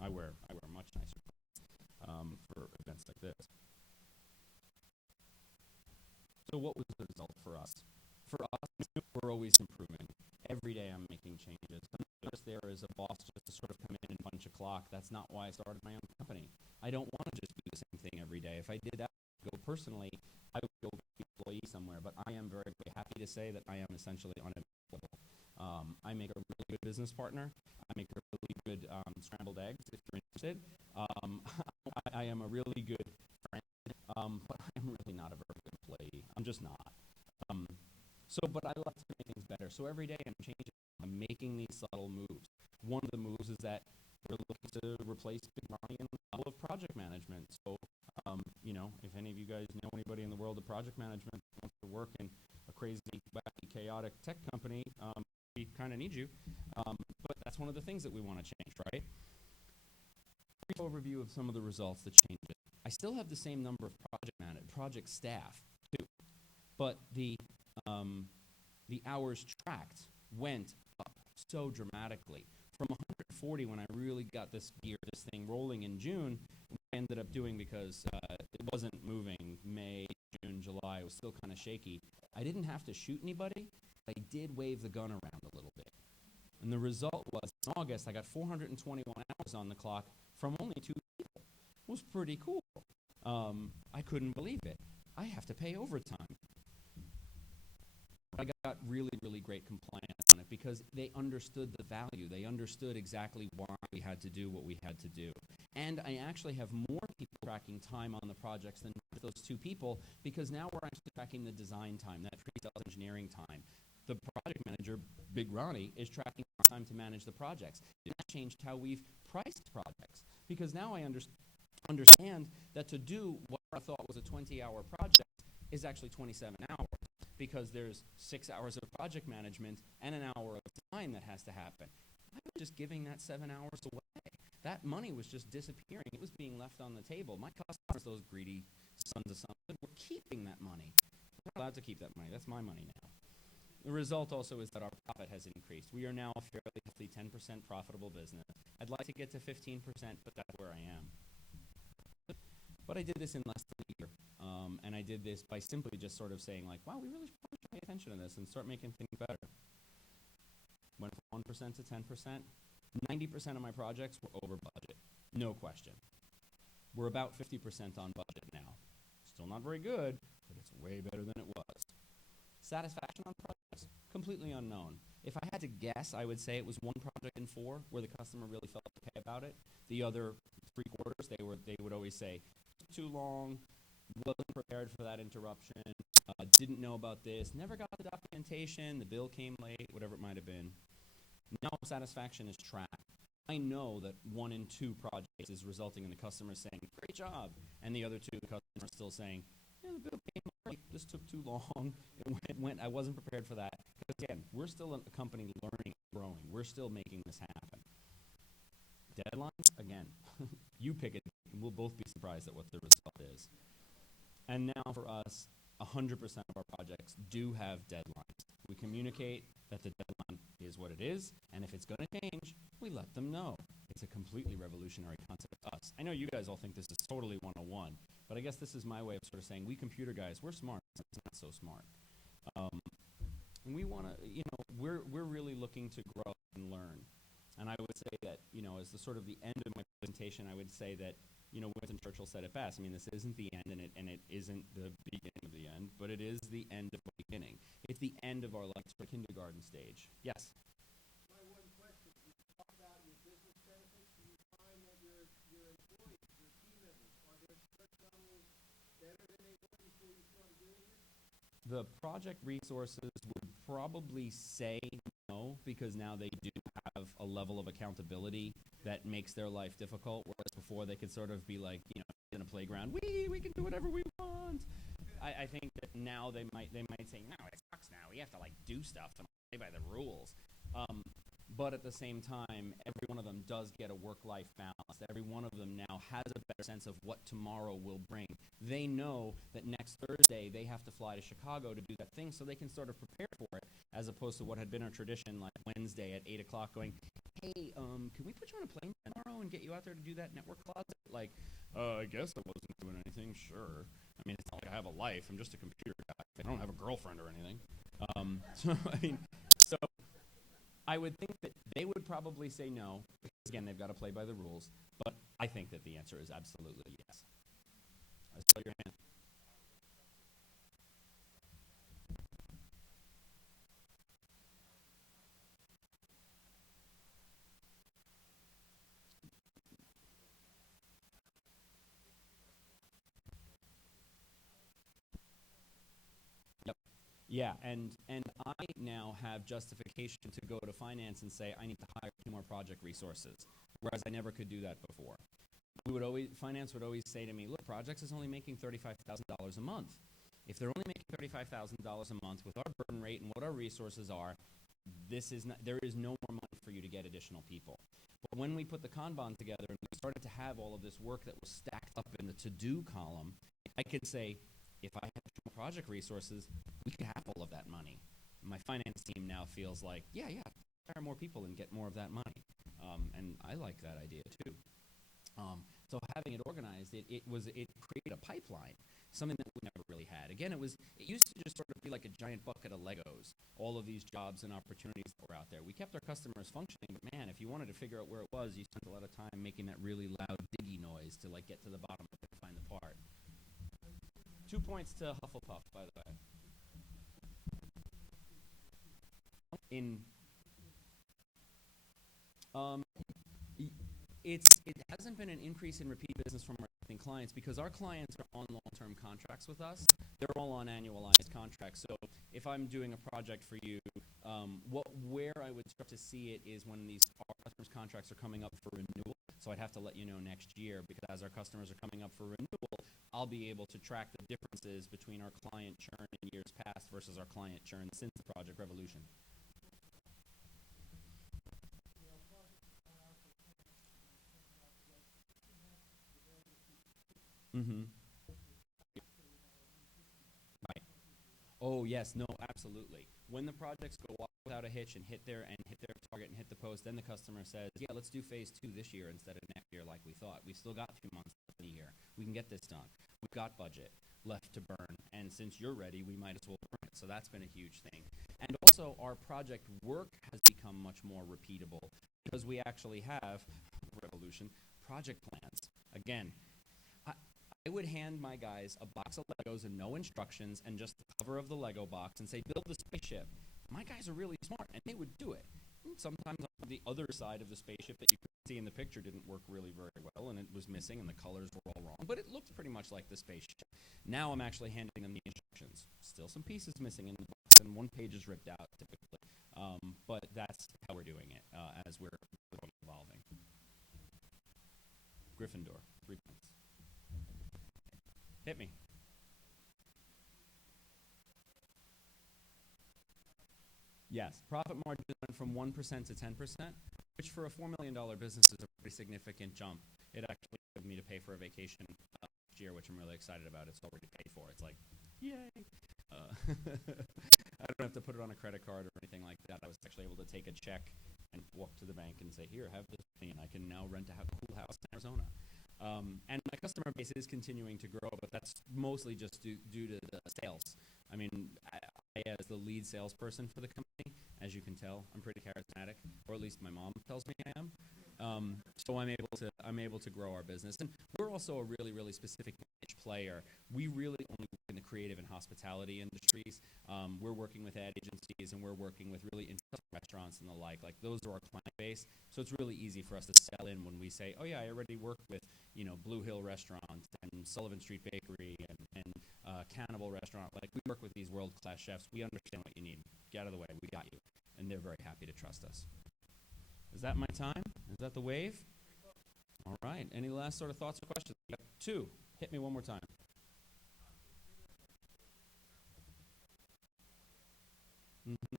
I wear much nicer for events like this. So what was the result for us? For us, we're always improving. Every day I'm making changes. I'm not just there as a boss just to sort of come in and punch a clock. That's not why I started my own company. I don't want to just do the same thing every day. If I did that, go personally, I would go be an employee somewhere. But I am very, very happy to say that I am essentially unemployable. I make a really good business partner. I make a really good scrambled eggs, if you're interested. I am a really good friend, but I'm really not a very good employee. I'm just not. But I like to make things better. So every day I'm changing. I'm making these subtle moves. One of the moves is that we're looking to replace Big Ronnie in the level of project management. So, if any of you guys know anybody in the world of project management that wants to work in tech company, we kind of need you. But that's one of the things that we want to change, right? Brief overview of some of the results that changed it. I still have the same number of project staff, too. But the hours tracked went up so dramatically. From 140 when I really got this thing rolling in June, I ended up doing, because it wasn't moving May, June, July, it was still kind of shaky. I didn't have to shoot anybody, but I did wave the gun around a little bit. And the result was, in August, I got 421 hours on the clock from only 2 people. It was pretty cool. I couldn't believe it. I have to pay overtime. I got really, really great compliance on it because they understood the value. They understood exactly why we had to do what we had to do. And I actually have more people tracking time on the projects than those 2 people, because now we're actually tracking the design time, that pre-sales engineering time. The project manager, Big Ronnie, is tracking time to manage the projects. That changed how we've priced projects, because now I understand that to do what I thought was a 20-hour project is actually 27 hours, because there's 6 hours of project management and an hour of design that has to happen. I was just giving that 7 hours away. That money was just disappearing. It was being left on the table. My customers, those greedy sons of something, were keeping that money. We're not allowed to keep that money. That's my money now. The result also is that our profit has increased. We are now a fairly healthy 10% profitable business. I'd like to get to 15%, but that's where I am. But I did this in less than a year. And I did this by simply just sort of saying, like, wow, we really should pay attention to this and start making things better. Went from 1% to 10%. 90% of my projects were over budget. No question. We're about 50% on budget now. Still not very good, but it's way better than it was. Satisfaction on projects, completely unknown. If I had to guess, I would say it was 1 project in 4 where the customer really felt okay about it. The other 3 quarters, they would always say, too long, wasn't prepared for that interruption, didn't know about this, never got the documentation, the bill came late, whatever it might have been. Now satisfaction is tracked. I know that 1 in 2 projects is resulting in the customer saying, great job, and the other 2, the customer are still saying, yeah, the bill came late, this took too long, I wasn't prepared for that. Because again, we're still a company learning and growing. We're still making this happen. Deadlines, again, you pick it, and we'll both be surprised at what the result is. And now for us, 100% of our projects do have deadlines. We communicate that the deadline is what it is, and if it's going to change, we let them know. It's a completely revolutionary concept to us. I know you guys all think this is totally 101, but I guess this is my way of sort of saying, we computer guys, we're smart, it's not so smart. And we want to, we're really looking to grow and learn. And I would say that, as the sort of the end of my presentation, I would say that, Winston Churchill said it best. I mean, this isn't the end, and it isn't the beginning of the end, but it is the end of the beginning. It's the end of our kindergarten stage. Yes? My one question, you talk about your business benefits. Do you find that your employees, your team members, are their stress levels better than they were before you started doing this? The project resources would probably say no, because now they do have a level of accountability that makes their life difficult, whereas before they could sort of be like, in a playground, we can do whatever we want. I think that now they might say, no, it sucks now. We have to do stuff and play by the rules. But at the same time, every one of them does get a work-life balance. Every one of them now has a better sense of what tomorrow will bring. They know that next Thursday they have to fly to Chicago to do that thing, so they can sort of prepare for it, as opposed to what had been our tradition, like Wednesday at 8 o'clock going, hey, can we put you on a plane tomorrow and get you out there to do that network closet? I guess I wasn't doing anything, sure. I mean, it's not like I have a life. I'm just a computer guy. I don't have a girlfriend or anything. So I would think that they would probably say no, because again, they've got to play by the rules. But I think that the answer is absolutely yes. I saw your hand. Yeah, and I now have justification to go to finance and say I need to hire 2 more project resources, whereas I never could do that before. Finance would always say to me, look, projects is only making $35,000 a month. If they're only making $35,000 a month with our burn rate and what our resources are, there is no more money for you to get additional people. But when we put the Kanban together and we started to have all of this work that was stacked up in the to-do column, I could say, if I had more project resources, we could have all of that money. My finance team now feels like, yeah, hire more people and get more of that money. And I like that idea too. So having it organized, it created a pipeline, something that we never really had. Again, it used to just sort of be like a giant bucket of Legos, all of these jobs and opportunities that were out there. We kept our customers functioning, but man, if you wanted to figure out where it was, you spent a lot of time making that really loud diggy noise to like get to the bottom of it and find the part. 2 points to Hufflepuff, by the way. It hasn't been an increase in repeat business from our existing clients because our clients are on long-term contracts with us. They're all on annualized contracts. So if I'm doing a project for you, where I would start to see it is when our customers' contracts are coming up for renewal. So I'd have to let you know next year because as our customers are coming up for renewal, I'll be able to track the differences between our client churn in years past versus our client churn since the Project Revolution. Mm-hmm. Right. Oh yes, no, absolutely. When the projects go off without a hitch and hit their target and hit the post, then the customer says, "Yeah, let's do phase 2 this year instead of next year like we thought. We've still got 2 months left in the year. We can get this done. We've got budget left to burn, and since you're ready, we might as well burn it." So that's been a huge thing. And also, our project work has become much more repeatable because we actually have Revolution project plans. Again, I would hand my guys a box of Legos and no instructions and just the cover of the Lego box and say, build the spaceship. My guys are really smart, and they would do it. And sometimes the other side of the spaceship that you could see in the picture didn't work really very well, and it was missing, and the colors were all wrong. But it looked pretty much like the spaceship. Now I'm actually handing them the instructions. Still some pieces missing in the box, and one page is ripped out typically. But that's how we're doing it as we're evolving. Gryffindor, 3 points. Hit me. Yes, profit margin went from 1% to 10%, which for a $4 million business is a pretty significant jump. It actually allowed me to pay for a vacation next year, which I'm really excited about. It's already paid for. It's like, yay. I don't have to put it on a credit card or anything like that. I was actually able to take a check and walk to the bank and say, here, have this money, and I can now rent a cool house in Arizona. And my customer base is continuing to grow, but that's mostly just due to the sales. I mean, I, as the lead salesperson for the company, as you can tell, I'm pretty charismatic, or at least my mom tells me I am. So I'm able to grow our business, and we're also a really, really specific niche player. We really only work in the creative and hospitality industries. We're working with ad agencies, and we're working with really interesting restaurants and the like. Like those are our client base, so it's really easy for us to sell in when we say, oh yeah, I already work with Blue Hill Restaurant and Sullivan Street Bakery and Cannibal Restaurant. Like we work with these world-class chefs. We understand what you need. Get out of the way. We got you, and they're very happy to trust us. Is that my time? Is that the wave? All right. Any last sort of thoughts or questions? Yep. 2. Hit me one more time. Mm-hmm.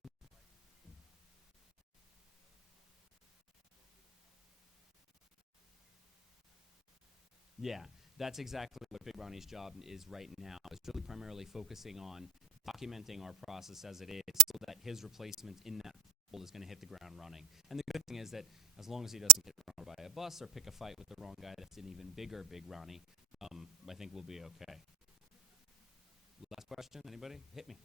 Yeah, that's exactly what Big Ronnie's job is right now. It's really primarily focusing on documenting our process as it is so that his replacement in that role is going to hit the ground running. And the good thing is that as long as he doesn't get run over by a bus or pick a fight with the wrong guy that's an even bigger Big Ronnie, I think we'll be okay. Last question, anybody? Hit me.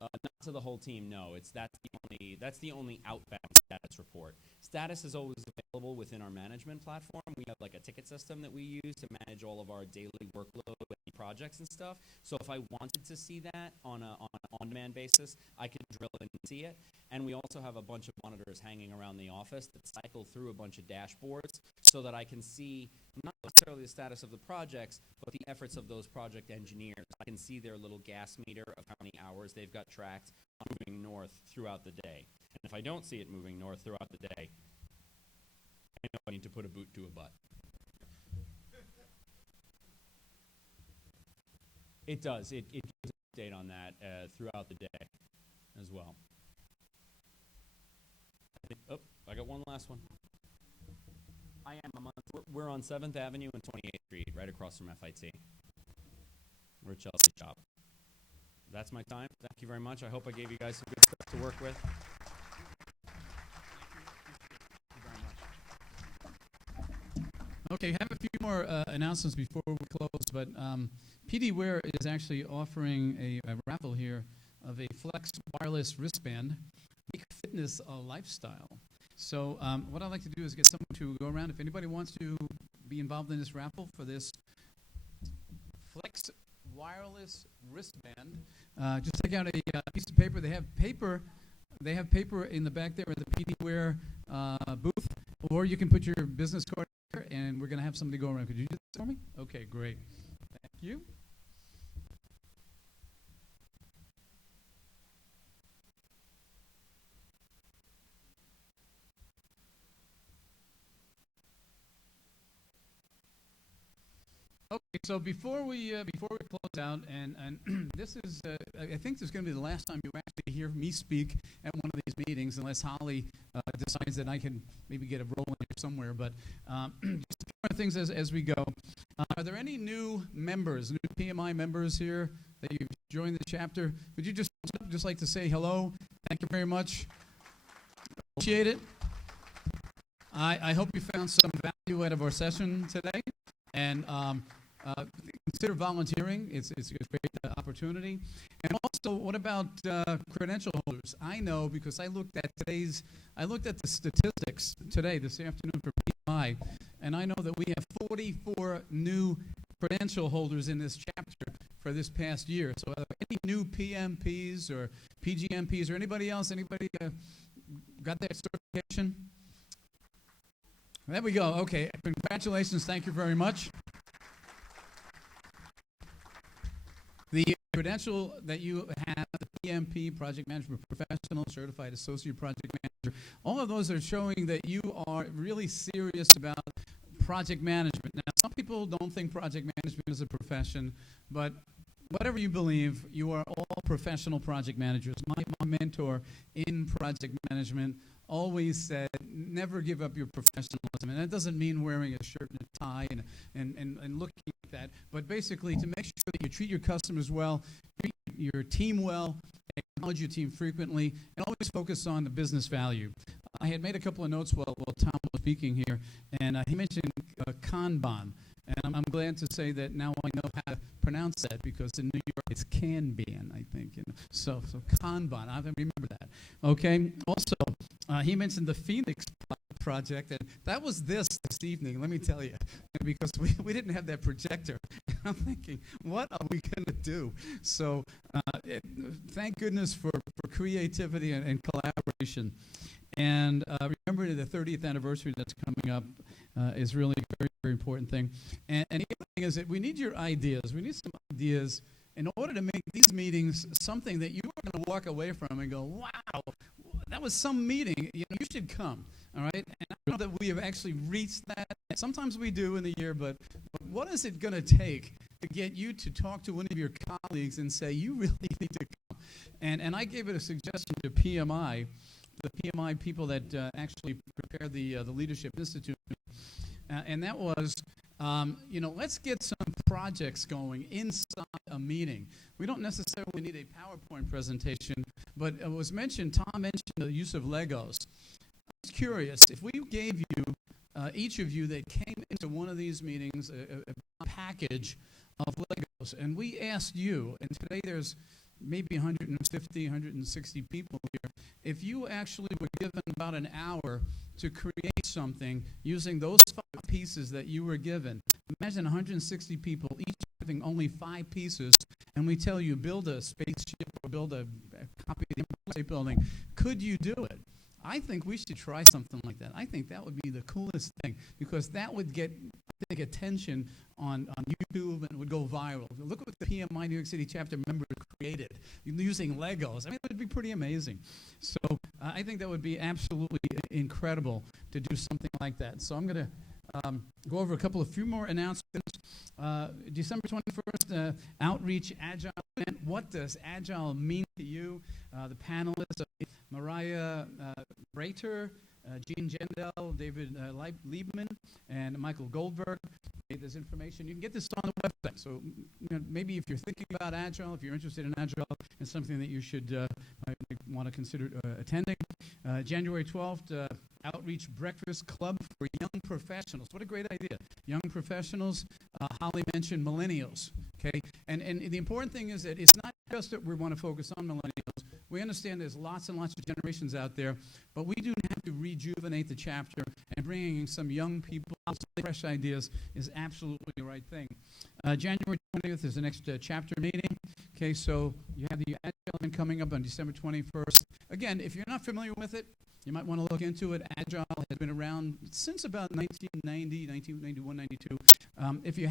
Not to the whole team, no. That's the only outbound status report. Status is always available within our management platform. We have like a ticket system that we use to manage all of our daily workload and projects and stuff. So if I wanted to see that on an on-demand basis, I could drill in and see it. And we also have a bunch of monitors hanging around the office that cycle through a bunch of dashboards so that I can see not necessarily the status of the projects, but the efforts of those project engineers. I can see their little gas meter of how many hours they've got tracked moving north throughout the day. And if I don't see it moving north throughout the day, I know need to put a boot to a butt. It does. It gives an update on that throughout the day as well. I got one last one. We're on 7th Avenue and 28th Street, right across from FIT. We're a Chelsea shop. That's my time. Thank you very much. I hope I gave you guys some good stuff to work with. Okay, have a few more announcements before we close, but PD Wear is actually offering a raffle here of a Flex wireless wristband, Make Fitness a Lifestyle. So what I'd like to do is get someone to go around. If anybody wants to be involved in this raffle for this Flex wireless wristband, just take out a piece of paper. They have paper in the back there at the PD Wear booth, or you can put your business card here, and we're going to have somebody go around. Could you do this for me? Okay, great. Thank you. Okay, so before we close out, and this is I think this is going to be the last time you actually hear me speak at one of these meetings, unless Holly decides that I can maybe get a role in here somewhere. But just a few more things as we go. Are there any new members, new PMI members here that you've joined the chapter? Would you just like to say hello? Thank you very much. Appreciate it. I hope you found some value out of our session today, and consider volunteering. It's a great opportunity. And also, what about credential holders? I know because I looked at the statistics today, this afternoon for PMI, and I know that we have 44 new credential holders in this chapter for this past year. So any new PMPs or PGMPs or anybody else, got that certification? There we go. Okay, congratulations. Thank you very much. The credential that you have, the PMP, Project Management Professional, Certified Associate Project Manager, all of those are showing that you are really serious about project management. Now, some people don't think project management is a profession, but whatever you believe, you are all professional project managers. My mentor in project management always said, never give up your professionalism. And that doesn't mean wearing a shirt and a tie and looking like that, but basically to make sure that you treat your customers well, treat your team well, acknowledge your team frequently, and always focus on the business value. I had made a couple of notes while Tom was speaking here, and he mentioned Kanban. And I'm glad to say that now I know how to pronounce that, because in New York it's Kanban, I think. So Kanban, I remember that. Okay. Also, he mentioned the Phoenix project, and that was this evening. Let me tell you, because we didn't have that projector. I'm thinking, what are we going to do? So, thank goodness for creativity and collaboration. And remember, the 30th anniversary that's coming up is really a very, very important thing. And the other thing is that we need your ideas. We need some ideas in order to make these meetings something that you are going to walk away from and go, wow, that was some meeting. You should come, all right? And I don't know that we have actually reached that. Sometimes we do in the year, but what is it going to take to get you to talk to one of your colleagues and say, you really need to come? And I gave it a suggestion to PMI, the PMI people that actually prepare the Leadership Institute, and that was, let's get some projects going inside a meeting. We don't necessarily need a PowerPoint presentation, but it was mentioned, Tom mentioned the use of Legos. I was curious, if we gave you, each of you that came into one of these meetings, a package of Legos, and we asked you, and today there's maybe 150, 160 people here, if you actually were given about an hour to create something using those 5 pieces that you were given, imagine 160 people, each having only 5 pieces, and we tell you, build a spaceship or build a copy of the Empire State Building. Could you do it? I think we should try something like that. I think that would be the coolest thing, because that would get take attention on YouTube and would go viral. Look what the PMI New York City chapter member created using Legos. I mean, it would be pretty amazing. So I think that would be absolutely incredible to do something like that. So I'm going to go over a few more announcements. December 21st, Outreach Agile event. What does Agile mean to you? The panelists are Mariah Brater, Gene Gendel, David Liebman, and Michael Goldberg. Okay, there's information. You can get this on the website. So maybe if you're thinking about Agile, if you're interested in Agile, it's something that you should might want to consider attending. January 12th, Outreach Breakfast Club for Young Professionals. What a great idea. Young professionals, Holly mentioned millennials. Okay, and the important thing is that it's not just that we want to focus on millennials. We understand there's lots and lots of generations out there, but we do have to rejuvenate the chapter, and bringing in some young people, fresh ideas is absolutely the right thing. January 20th is the next chapter meeting. Okay, so you have the Agile event coming up on December 21st. Again, if you're not familiar with it, you might want to look into it. Agile has been around since about 1990, 1991, 92. If you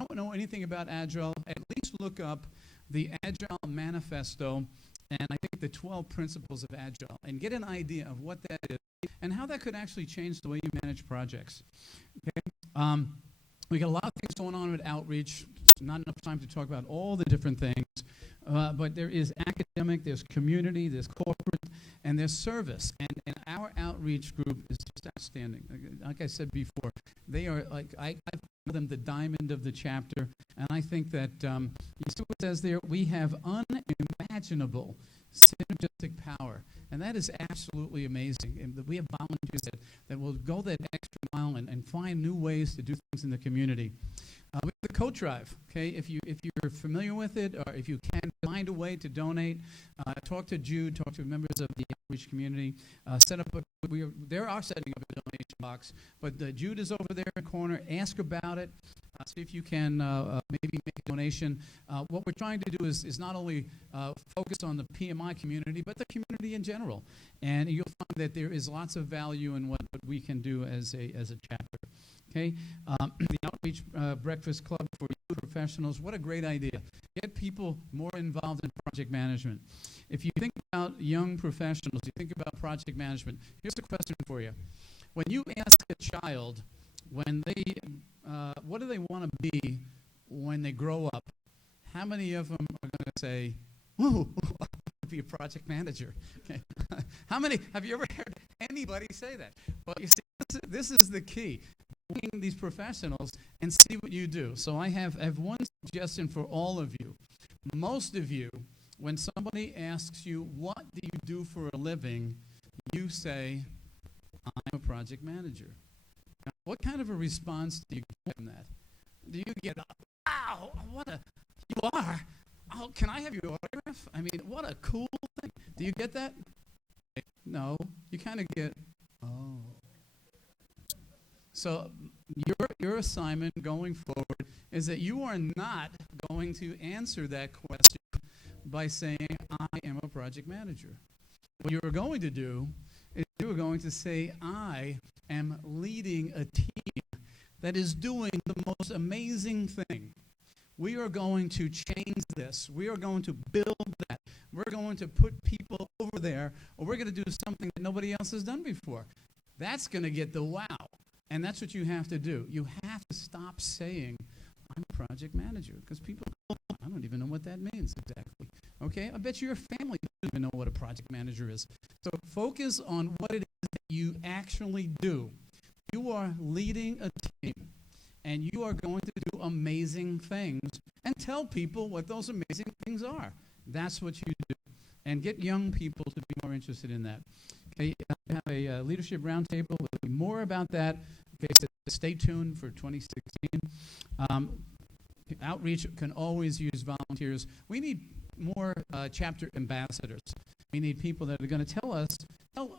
don't know anything about Agile, at least look up the Agile Manifesto and I think the 12 principles of Agile, and get an idea of what that is and how that could actually change the way you manage projects. Okay? We got a lot of things going on with Outreach. Not enough time to talk about all the different things, but there is academic, there's community, there's corporate, and there's service. And our outreach group is just outstanding. Like I said before, they are like, I call them the diamond of the chapter, and I think that, you see what it says there, we have unimaginable synergistic power, and that is absolutely amazing. And we have volunteers that will go that extra mile and find new ways to do things in the community. We have the Coat Drive. Okay, if you're familiar with it, or if you can find a way to donate, talk to Jude, talk to members of the outreach community. Set up. They are setting up a donation box, but Jude is over there in the corner. Ask about it. See if you can maybe make a donation. What we're trying to do is not only focus on the PMI community, but the community in general. And you'll find that there is lots of value in what we can do as a chapter. Okay, the Outreach Breakfast Club for Youth Professionals. What a great idea! Get people more involved in project management. If you think about young professionals, you think about project management. Here's a question for you: when you ask a child, when they, what do they want to be when they grow up? How many of them are going to say, "Ooh, I want to be a project manager"? Okay. How many? Have you ever heard anybody say that? Well, you see, this is the key. These professionals and see what you do. So I have one suggestion for all of you. Most of you, when somebody asks you, what do you do for a living, you say, I'm a project manager. Now, what kind of a response do you get from that? Do you get, wow, you are? Oh, can I have your autograph? I mean, what a cool thing. Do you get that? No. You kind of get, oh. So your assignment going forward is that you are not going to answer that question by saying, I am a project manager. What you are going to do is you are going to say, I am leading a team that is doing the most amazing thing. We are going to change this. We are going to build that. We're going to put people over there, or we're going to do something that nobody else has done before. That's going to get the wow. And that's what you have to do. You have to stop saying, I'm a project manager, because people go, I don't even know what that means exactly. Okay? I bet your family doesn't even know what a project manager is. So focus on what it is that you actually do. You are leading a team, and you are going to do amazing things and tell people what those amazing things are. That's what you do. And get young people to be more interested in that. Okay, I have a leadership roundtable. We'll be more about that. Okay, so stay tuned for 2016. Outreach can always use volunteers. We need more chapter ambassadors. We need people that are going to tell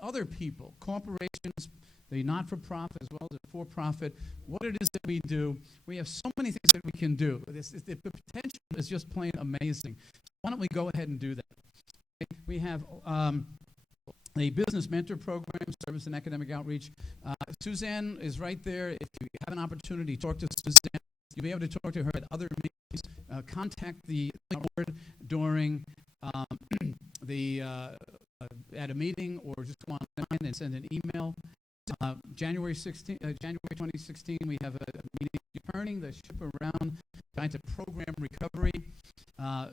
other people, corporations, the not-for-profit as well as the for-profit, what it is that we do. We have so many things that we can do. The potential is just plain amazing. Why don't we go ahead and do that? We have a business mentor program, service and academic outreach. Suzanne is right there. If you have an opportunity, talk to Suzanne. You'll be able to talk to her at other meetings. Contact the board during at a meeting, or just go online and send an email. January 2016, we have a meeting turning the ship around, trying to program recovery.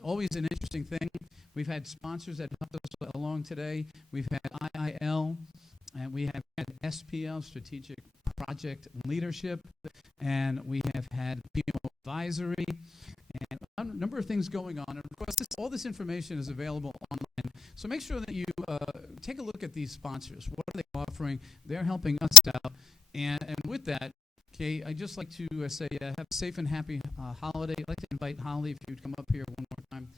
Always an interesting thing. We've had sponsors that helped us along today. We've had IIL, and we have had SPL, Strategic Project Leadership, and we have had PMO Advisory, and a number of things going on. And of course, all this information is available online. So make sure that you take a look at these sponsors. What are they offering? They're helping us out. And with that, okay, I'd just like to say have a safe and happy holiday. I'd like to invite Holly, if you'd come up here one more time.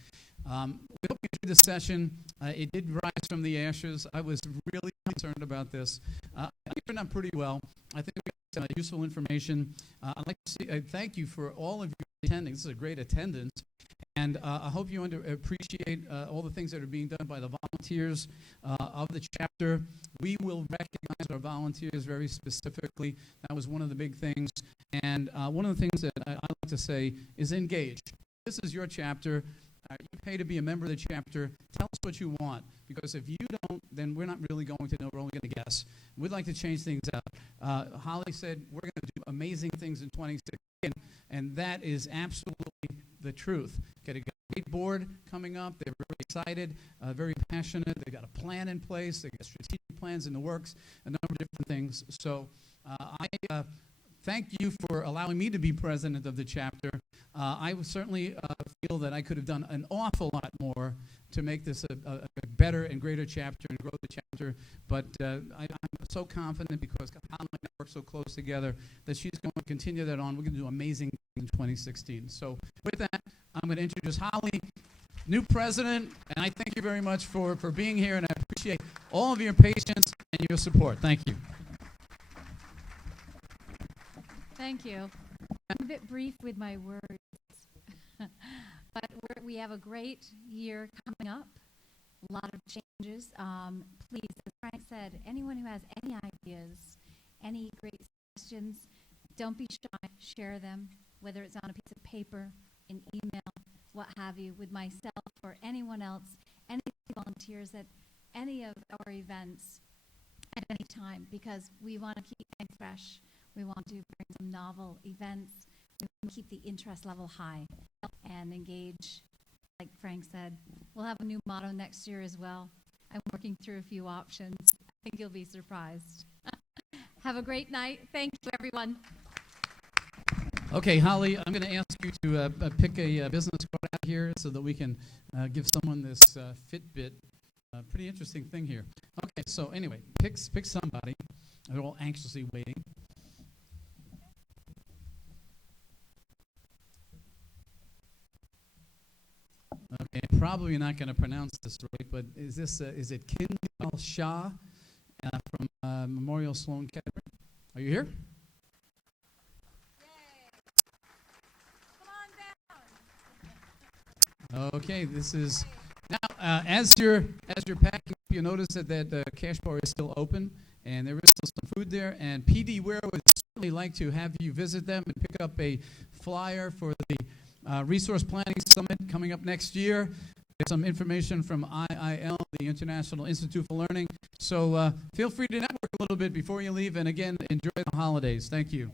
We hope you enjoyed this session. It did rise from the ashes. I was really concerned about this. I think it turned out pretty well. I think we got some useful information. I'd like to say thank you for all of you attending. This is a great attendance. And I hope you appreciate all the things that are being done by the volunteers of the chapter. We will recognize our volunteers very specifically. That was one of the big things. And one of the things that I like to say is engage. This is your chapter. You pay to be a member of the chapter. Tell us what you want, because if you don't, then we're not really going to know. We're only going to guess. We'd like to change things out. Holly said we're going to do amazing things in 2016, and that is absolutely the truth. Okay, got a great board coming up. They're very excited, very passionate. They've got a plan in place. They've got strategic plans in the works, a number of different things. So I thank you for allowing me to be president of the chapter. I certainly feel that I could have done an awful lot more to make this a better and greater chapter and grow the chapter. But I'm so confident, because Holly and I work so close together, that she's going to continue that on. We're going to do amazing things in 2016. So with that, I'm going to introduce Holly, new president, and I thank you very much for being here, and I appreciate all of your patience and your support. Thank you. Thank you. I'm a bit brief with my words, but we have a great year coming up, a lot of changes. Please, as Frank said, anyone who has any ideas, any great suggestions, don't be shy, share them, whether it's on a piece of paper, an email, what have you, with myself or anyone else, any volunteers at any of our events at any time, because we want to keep things fresh. We want to bring some novel events. We want to keep the interest level high and engage. Like Frank said, we'll have a new motto next year as well. I'm working through a few options. I think you'll be surprised. Have a great night. Thank you, everyone. Okay, Holly, I'm going to ask you to pick a business card out here so that we can give someone this Fitbit. Pretty interesting thing here. Okay, so anyway, pick somebody. They're all anxiously waiting. Okay, probably not going to pronounce this right, but is it Kinley Al-Shah from Memorial Sloan Kettering? Are you here? Okay, this is now as you're packing, you notice that cash bar is still open, and there is still some food there. And PD Ware would certainly like to have you visit them and pick up a flyer for the Resource Planning Summit coming up next year. There's some information from IIL, the International Institute for Learning. So feel free to network a little bit before you leave, and again, enjoy the holidays. Thank you.